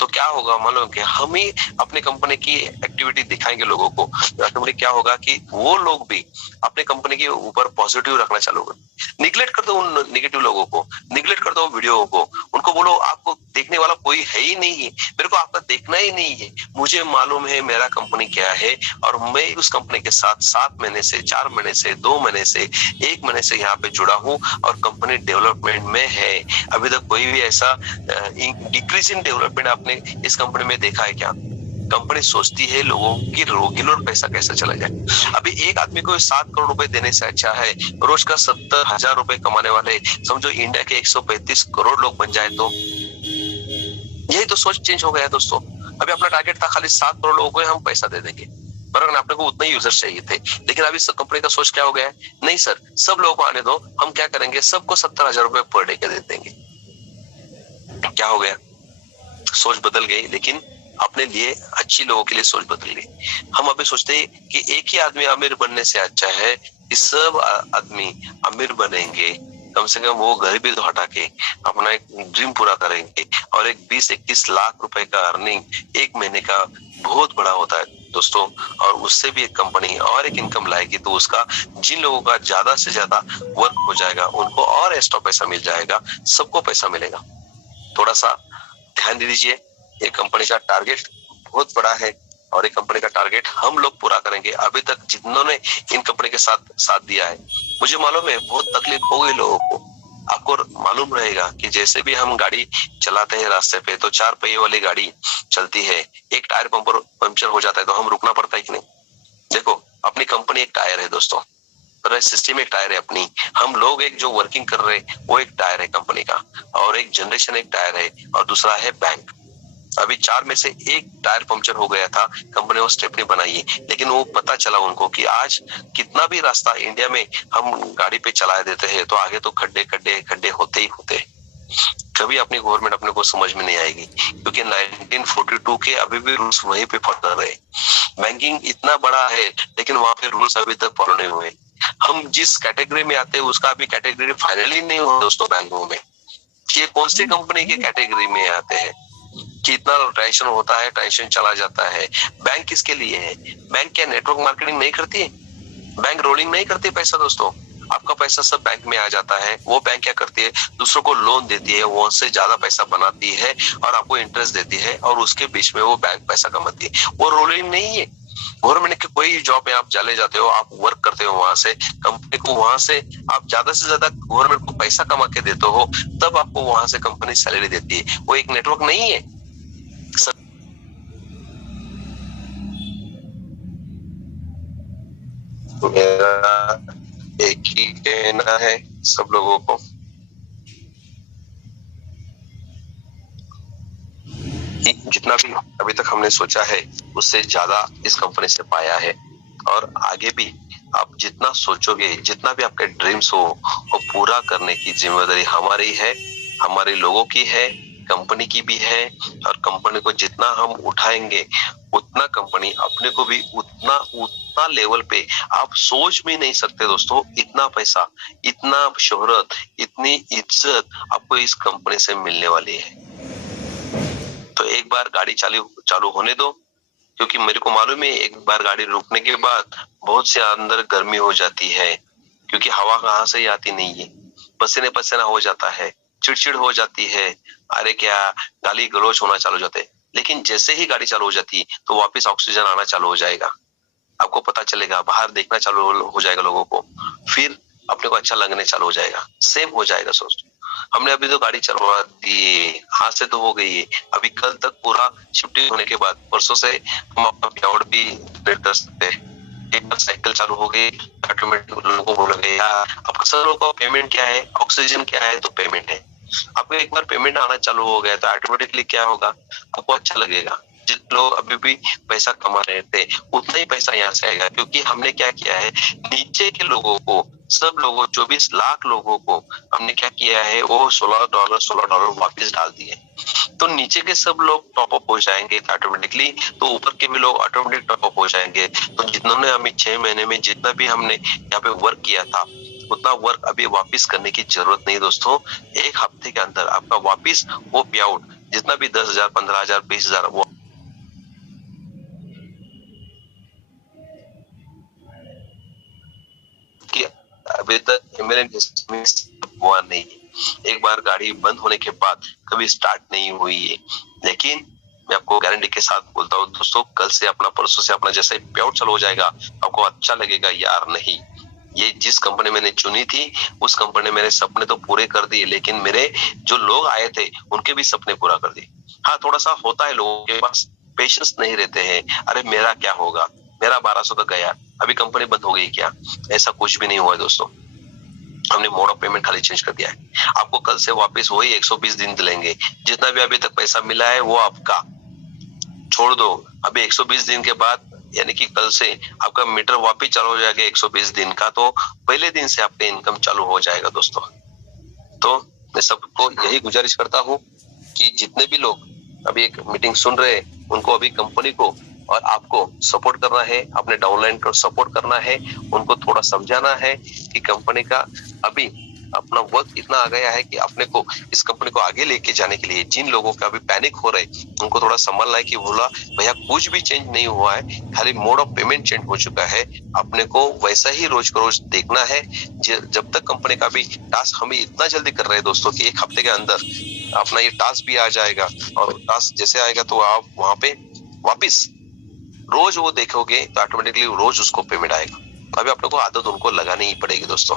तो क्या होगा मालूम कि हम ही अपनी कंपनी की एक्टिविटी दिखाएंगे लोगों को, ऑटोमेटिक क्या होगा कि वो लोग भी अपने कंपनी के ऊपर पॉजिटिव रखना चालू कर। निगलेक्ट कर दो उन निगेटिव लोगों को, निगलेक्ट कर दो वीडियो को, उनको बोलो आपको देखने वाला कोई है ही नहीं है, मेरे को आपका देखना ही नहीं है, मुझे मालूम है मेरा कंपनी क्या है, और मैं उस कंपनी के साथ 7 महीने से, 4 महीने से, 2 महीने से, 1 महीने से यहाँ पे जुड़ा हूँ, और कंपनी डेवलपमेंट में है। अभी तक कोई भी ऐसा डिक्रीज इन डेवलपमेंट आपने इस कंपनी में देखा है क्या? कंपनी सोचती है लोगों की रेगुलर पैसा कैसे चला जाए। अभी एक आदमी को 7 करोड़ रुपए देने से अच्छा है रोज का 70,000 रुपए कमाने वाले, समझो इंडिया के 135 करोड़ लोग बन जाए, तो यही तो सोच चेंज हो गया है दोस्तों। अभी अपना टारगेट था खाली 7 करोड़ लोगों को हम पैसा दे देंगे, पर अपने को उतने यूजर्स चाहिए थे, लेकिन अभी कंपनी का सोच क्या हो गया है, नहीं सर सब लोगों को आने दो, हम क्या करेंगे सबको 70,000 रुपए पर डे के दे देंगे। क्या हो गया, सोच बदल गई, लेकिन अपने लिए अच्छी लोगों के लिए सोच बदल गई। हम अभी सोचते हैं कि एक ही आदमी अमीर बनने से अच्छा है कि सब आदमी अमीर बनेंगे, कम से कम वो गरीबी तो हटा के अपना एक ड्रीम पूरा करेंगे, और एक 20-21 लाख रुपए का अर्निंग एक महीने का बहुत बड़ा होता है दोस्तों, और उससे भी एक कंपनी और एक इनकम लाएगी, तो उसका जिन लोगों का ज्यादा से ज्यादा वर्क हो जाएगा उनको और एक्स्ट्रा पैसा मिल जाएगा, सबको पैसा मिलेगा। थोड़ा सा ध्यान दे दीजिए, ये कंपनी का टारगेट बहुत बड़ा है, और ये कंपनी का टारगेट हम लोग पूरा करेंगे। अभी तक जिन्होंने इन कंपनी के साथ दिया है, मुझे मालूम है बहुत तकलीफ हो गई लोगों को। आपको मालूम रहेगा कि जैसे भी हम गाड़ी चलाते हैं रास्ते पे, तो 4 पहिए वाली गाड़ी चलती है, एक टायर पंचर हो जाता है तो हम रुकना पड़ता है कि नहीं। देखो अपनी कंपनी एक टायर है दोस्तों, सिस्टम एक टायर है अपनी, हम लोग एक जो वर्किंग कर रहे हैं वो एक टायर है कंपनी का, और एक जनरेशन एक टायर है, और दूसरा है बैंक। अभी 4 में से एक टायर पंक्चर हो गया था, कंपनी वो स्टेपनी बनाई है, लेकिन वो पता चला उनको कि आज कितना भी रास्ता इंडिया में हम गाड़ी पे चला देते हैं तो आगे तो खड्डे होते ही होते। कभी अपनी गवर्नमेंट अपने को समझ में नहीं आएगी, क्योंकि 1942 के अभी भी रूल्स वहीं पे फॉलो रहे। बैंकिंग इतना बड़ा है लेकिन वहां पे रूल्स अभी तक फॉलो नहीं हुए। हम जिस कैटेगरी में आते हैं उसका अभी कैटेगरी फाइनली नहीं हुआ दोस्तों बैंकों में, ये कौन सी कंपनी के कैटेगरी में आते हैं कि इतना टेंशन होता है, टेंशन चला जाता है। बैंक किसके लिए है? बैंक क्या नेटवर्क मार्केटिंग नहीं करती है? बैंक रोलिंग नहीं करती पैसा दोस्तों, आपका पैसा सब बैंक में आ जाता है। वो बैंक क्या करती है, दूसरों को लोन देती है, वो उससे ज्यादा पैसा बनाती है और आपको इंटरेस्ट देती है, और उसके बीच में वो बैंक पैसा कमाती है। वो रोलिंग नहीं है। गवर्नमेंट के कोई जॉब में आप चले जाते हो, आप वर्क करते हो, वहां से कंपनी को, वहां से आप ज्यादा से ज्यादा गवर्नमेंट को पैसा कमा के देते हो, तब आपको वहां से कंपनी सैलरी देती है। वो एक नेटवर्क नहीं है। मेरा एक ही कहना है सब लोगों को, जितना भी अभी तक हमने सोचा है उससे ज्यादा इस कंपनी से पाया है, और आगे भी आप जितना सोचोगे, जितना भी आपके ड्रीम्स हो, वो पूरा करने की जिम्मेदारी हमारी है, हमारे लोगों की है, कंपनी की भी है, और कंपनी को जितना हम उठाएंगे उतना कंपनी अपने को भी उतना लेवल पे आप सोच भी नहीं सकते दोस्तों। इतना पैसा, इतना शोहरत, इतनी इज्जत आपको इस कंपनी से मिलने वाली है। तो एक बार गाड़ी चालू होने दो, क्योंकि मेरे को मालूम है एक बार गाड़ी रुकने के बाद बहुत से अंदर गर्मी हो जाती है, क्योंकि हवा कहाँ से ही आती नहीं है, पसीने पसीना हो जाता है, चिड़चिड़ हो जाती है, अरे क्या गाली गलौज होना चालू हो जाते हैं। लेकिन जैसे ही गाड़ी चालू हो जाती तो वापस ऑक्सीजन आना चालू हो जाएगा, आपको पता चलेगा, बाहर देखना चालू हो जाएगा लोगों को, फिर अपने को अच्छा लगने चालू हो जाएगा। सेम हो जाएगा सोच। हमने अभी तो गाड़ी चलवा दी, हाथ से तो हो गई है, अभी कल तक पूरा शिफ्टिंग होने के बाद परसों से हम अपना पेआउट भी रेट कर सकते हैं। एक बार साइकिल चालू हो गई, ऑटोमेटिक लोगों को बोलेंगे यार आपका सर लोगों का पेमेंट क्या है, ऑक्सीजन क्या है, तो पेमेंट है। आपको एक बार पेमेंट आना चालू हो गया तो ऑटोमेटिकली क्या होगा, आपको अच्छा लगेगा। जितने लोग अभी भी पैसा कमा रहे थे उतना ही पैसा यहाँ से आएगा, क्योंकि हमने क्या किया है, नीचे के लोगों को, सब लोगों 24 लाख लोगों को हमने क्या किया है, वो $16 वापस डाल दिए। तो नीचे के सब लोग टॉप अप हो जाएंगे ऑटोमेटिकली, तो ऊपर के भी लोग ऑटोमेटिक टॉप अप हो जाएंगे। तो जिन्होंने हमें 6 महीने में जितना भी हमने यहाँ पे वर्क किया था उतना वर्क अभी वापस करने की जरूरत नहीं दोस्तों। एक हफ्ते के अंदर आपका वापस वो पे आउट जितना भी 10,000, 15,000, 20,000 वो कि अभी तक हुआ नहीं। एक बार गाड़ी बंद होने के बाद कभी स्टार्ट नहीं हुई है, लेकिन मैं आपको गारंटी के साथ बोलता हूँ दोस्तों, कल से अपना, परसों से अपना जैसे पे आउट चालू हो जाएगा, आपको अच्छा लगेगा यार। नहीं, ये जिस कंपनी मैंने चुनी थी उस कंपनी ने मेरे सपने तो पूरे कर दिए, लेकिन मेरे जो लोग आए थे उनके भी सपने पूरा कर दिए। हाँ, थोड़ा सा होता है लोगों के पास, पेशेंस नहीं रहते हैं, अरे मेरा क्या होगा, मेरा 1200 तो गया, अभी कंपनी बंद हो गई क्या, ऐसा कुछ भी नहीं हुआ है दोस्तों। हमने मोड ऑफ पेमेंट खाली चेंज कर दिया है। आपको कल से वापस वही 120 दिन दिलेंगे, जितना भी अभी तक पैसा मिला है वो आपका छोड़ दो। अभी 120 दिन के बाद यानी कि कल से आपका मीटर वापस चालू हो जाएगा 120 दिन का, तो पहले दिन से आपका इनकम चालू हो जाएगा दोस्तों। तो मैं सबको यही गुजारिश करता हूँ कि जितने भी लोग अभी एक मीटिंग सुन रहे हैं उनको अभी कंपनी को और आपको सपोर्ट करना है, अपने डाउनलाइन को सपोर्ट करना है, उनको थोड़ा समझाना है कि कंपनी का अभी अपना वक्त इतना आ गया है कि अपने को इस कंपनी को आगे लेके जाने के लिए जिन लोगों का अभी पैनिक हो रहे उनको थोड़ा संभालना है कि बोला भैया कुछ भी चेंज नहीं हुआ है, खाली मोड ऑफ पेमेंट चेंज हो चुका है, अपने को वैसा ही रोज का रोज देखना है। जब तक कंपनी का भी टास्क हमें इतना जल्दी कर रहे हैं दोस्तों कि एक हफ्ते के अंदर अपना ये टास्क भी आ जाएगा, और टास्क जैसे आएगा तो आप वहां पे वापिस रोज वो देखोगे तो ऑटोमेटिकली रोज उसको पेमेंट आएगा। अभी अपने को आदत उनको लगानी ही पड़ेगी दोस्तों।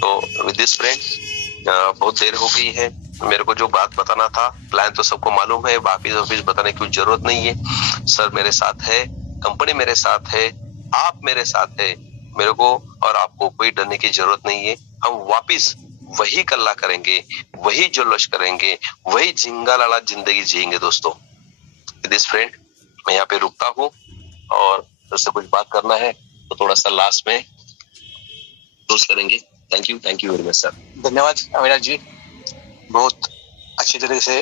तो विद दिस फ्रेंड, बहुत देर हो गई है, मेरे को जो बात बताना था, प्लान तो सबको मालूम है, वापिस बताने की जरूरत नहीं है। सर मेरे साथ है, कंपनी मेरे साथ है, आप मेरे साथ है, मेरे को और आपको कोई डरने की जरूरत नहीं है। हम वापिस वही कल्ला करेंगे, वही जल्लोश करेंगे, वही झिंगा लाला जिंदगी जिएंगे दोस्तों। विद दिस फ्रेंड, मैं यहाँ पे रुकता हूँ, और उससे कुछ बात करना है तो थोड़ा सा लास्ट में क्लोज करेंगे। Thank you very much sir. धन्यवाद अविनाश जी, बहुत अच्छी तरीके से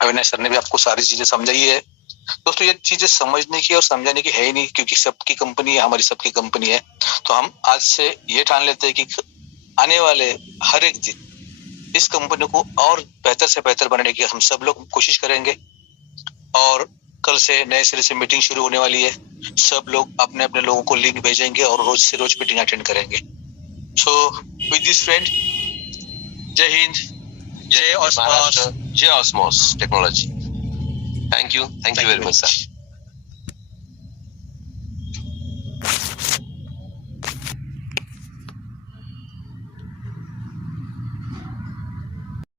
अविनाश सर ने भी आपको सारी चीजें समझाई है। दोस्तों ये चीजें समझने की और समझाने की है ही नहीं, क्योंकि सबकी कंपनी है, हमारी सबकी कंपनी है। तो हम आज से ये ठान लेते हैं कि आने वाले हर एक दिन इस कंपनी को और बेहतर से बेहतर बनाने की हम सब लोग कोशिश करेंगे। और कल से नए सिरे से मीटिंग शुरू होने वाली है, सब लोग अपने अपने लोगों को लिंक भेजेंगे और रोज से रोज मीटिंग अटेंड करेंगे। सो विद दिस फ्रेंड, जय हिंद, जय ऑस्मोस, जय Osmos technology. Thank you very much sir.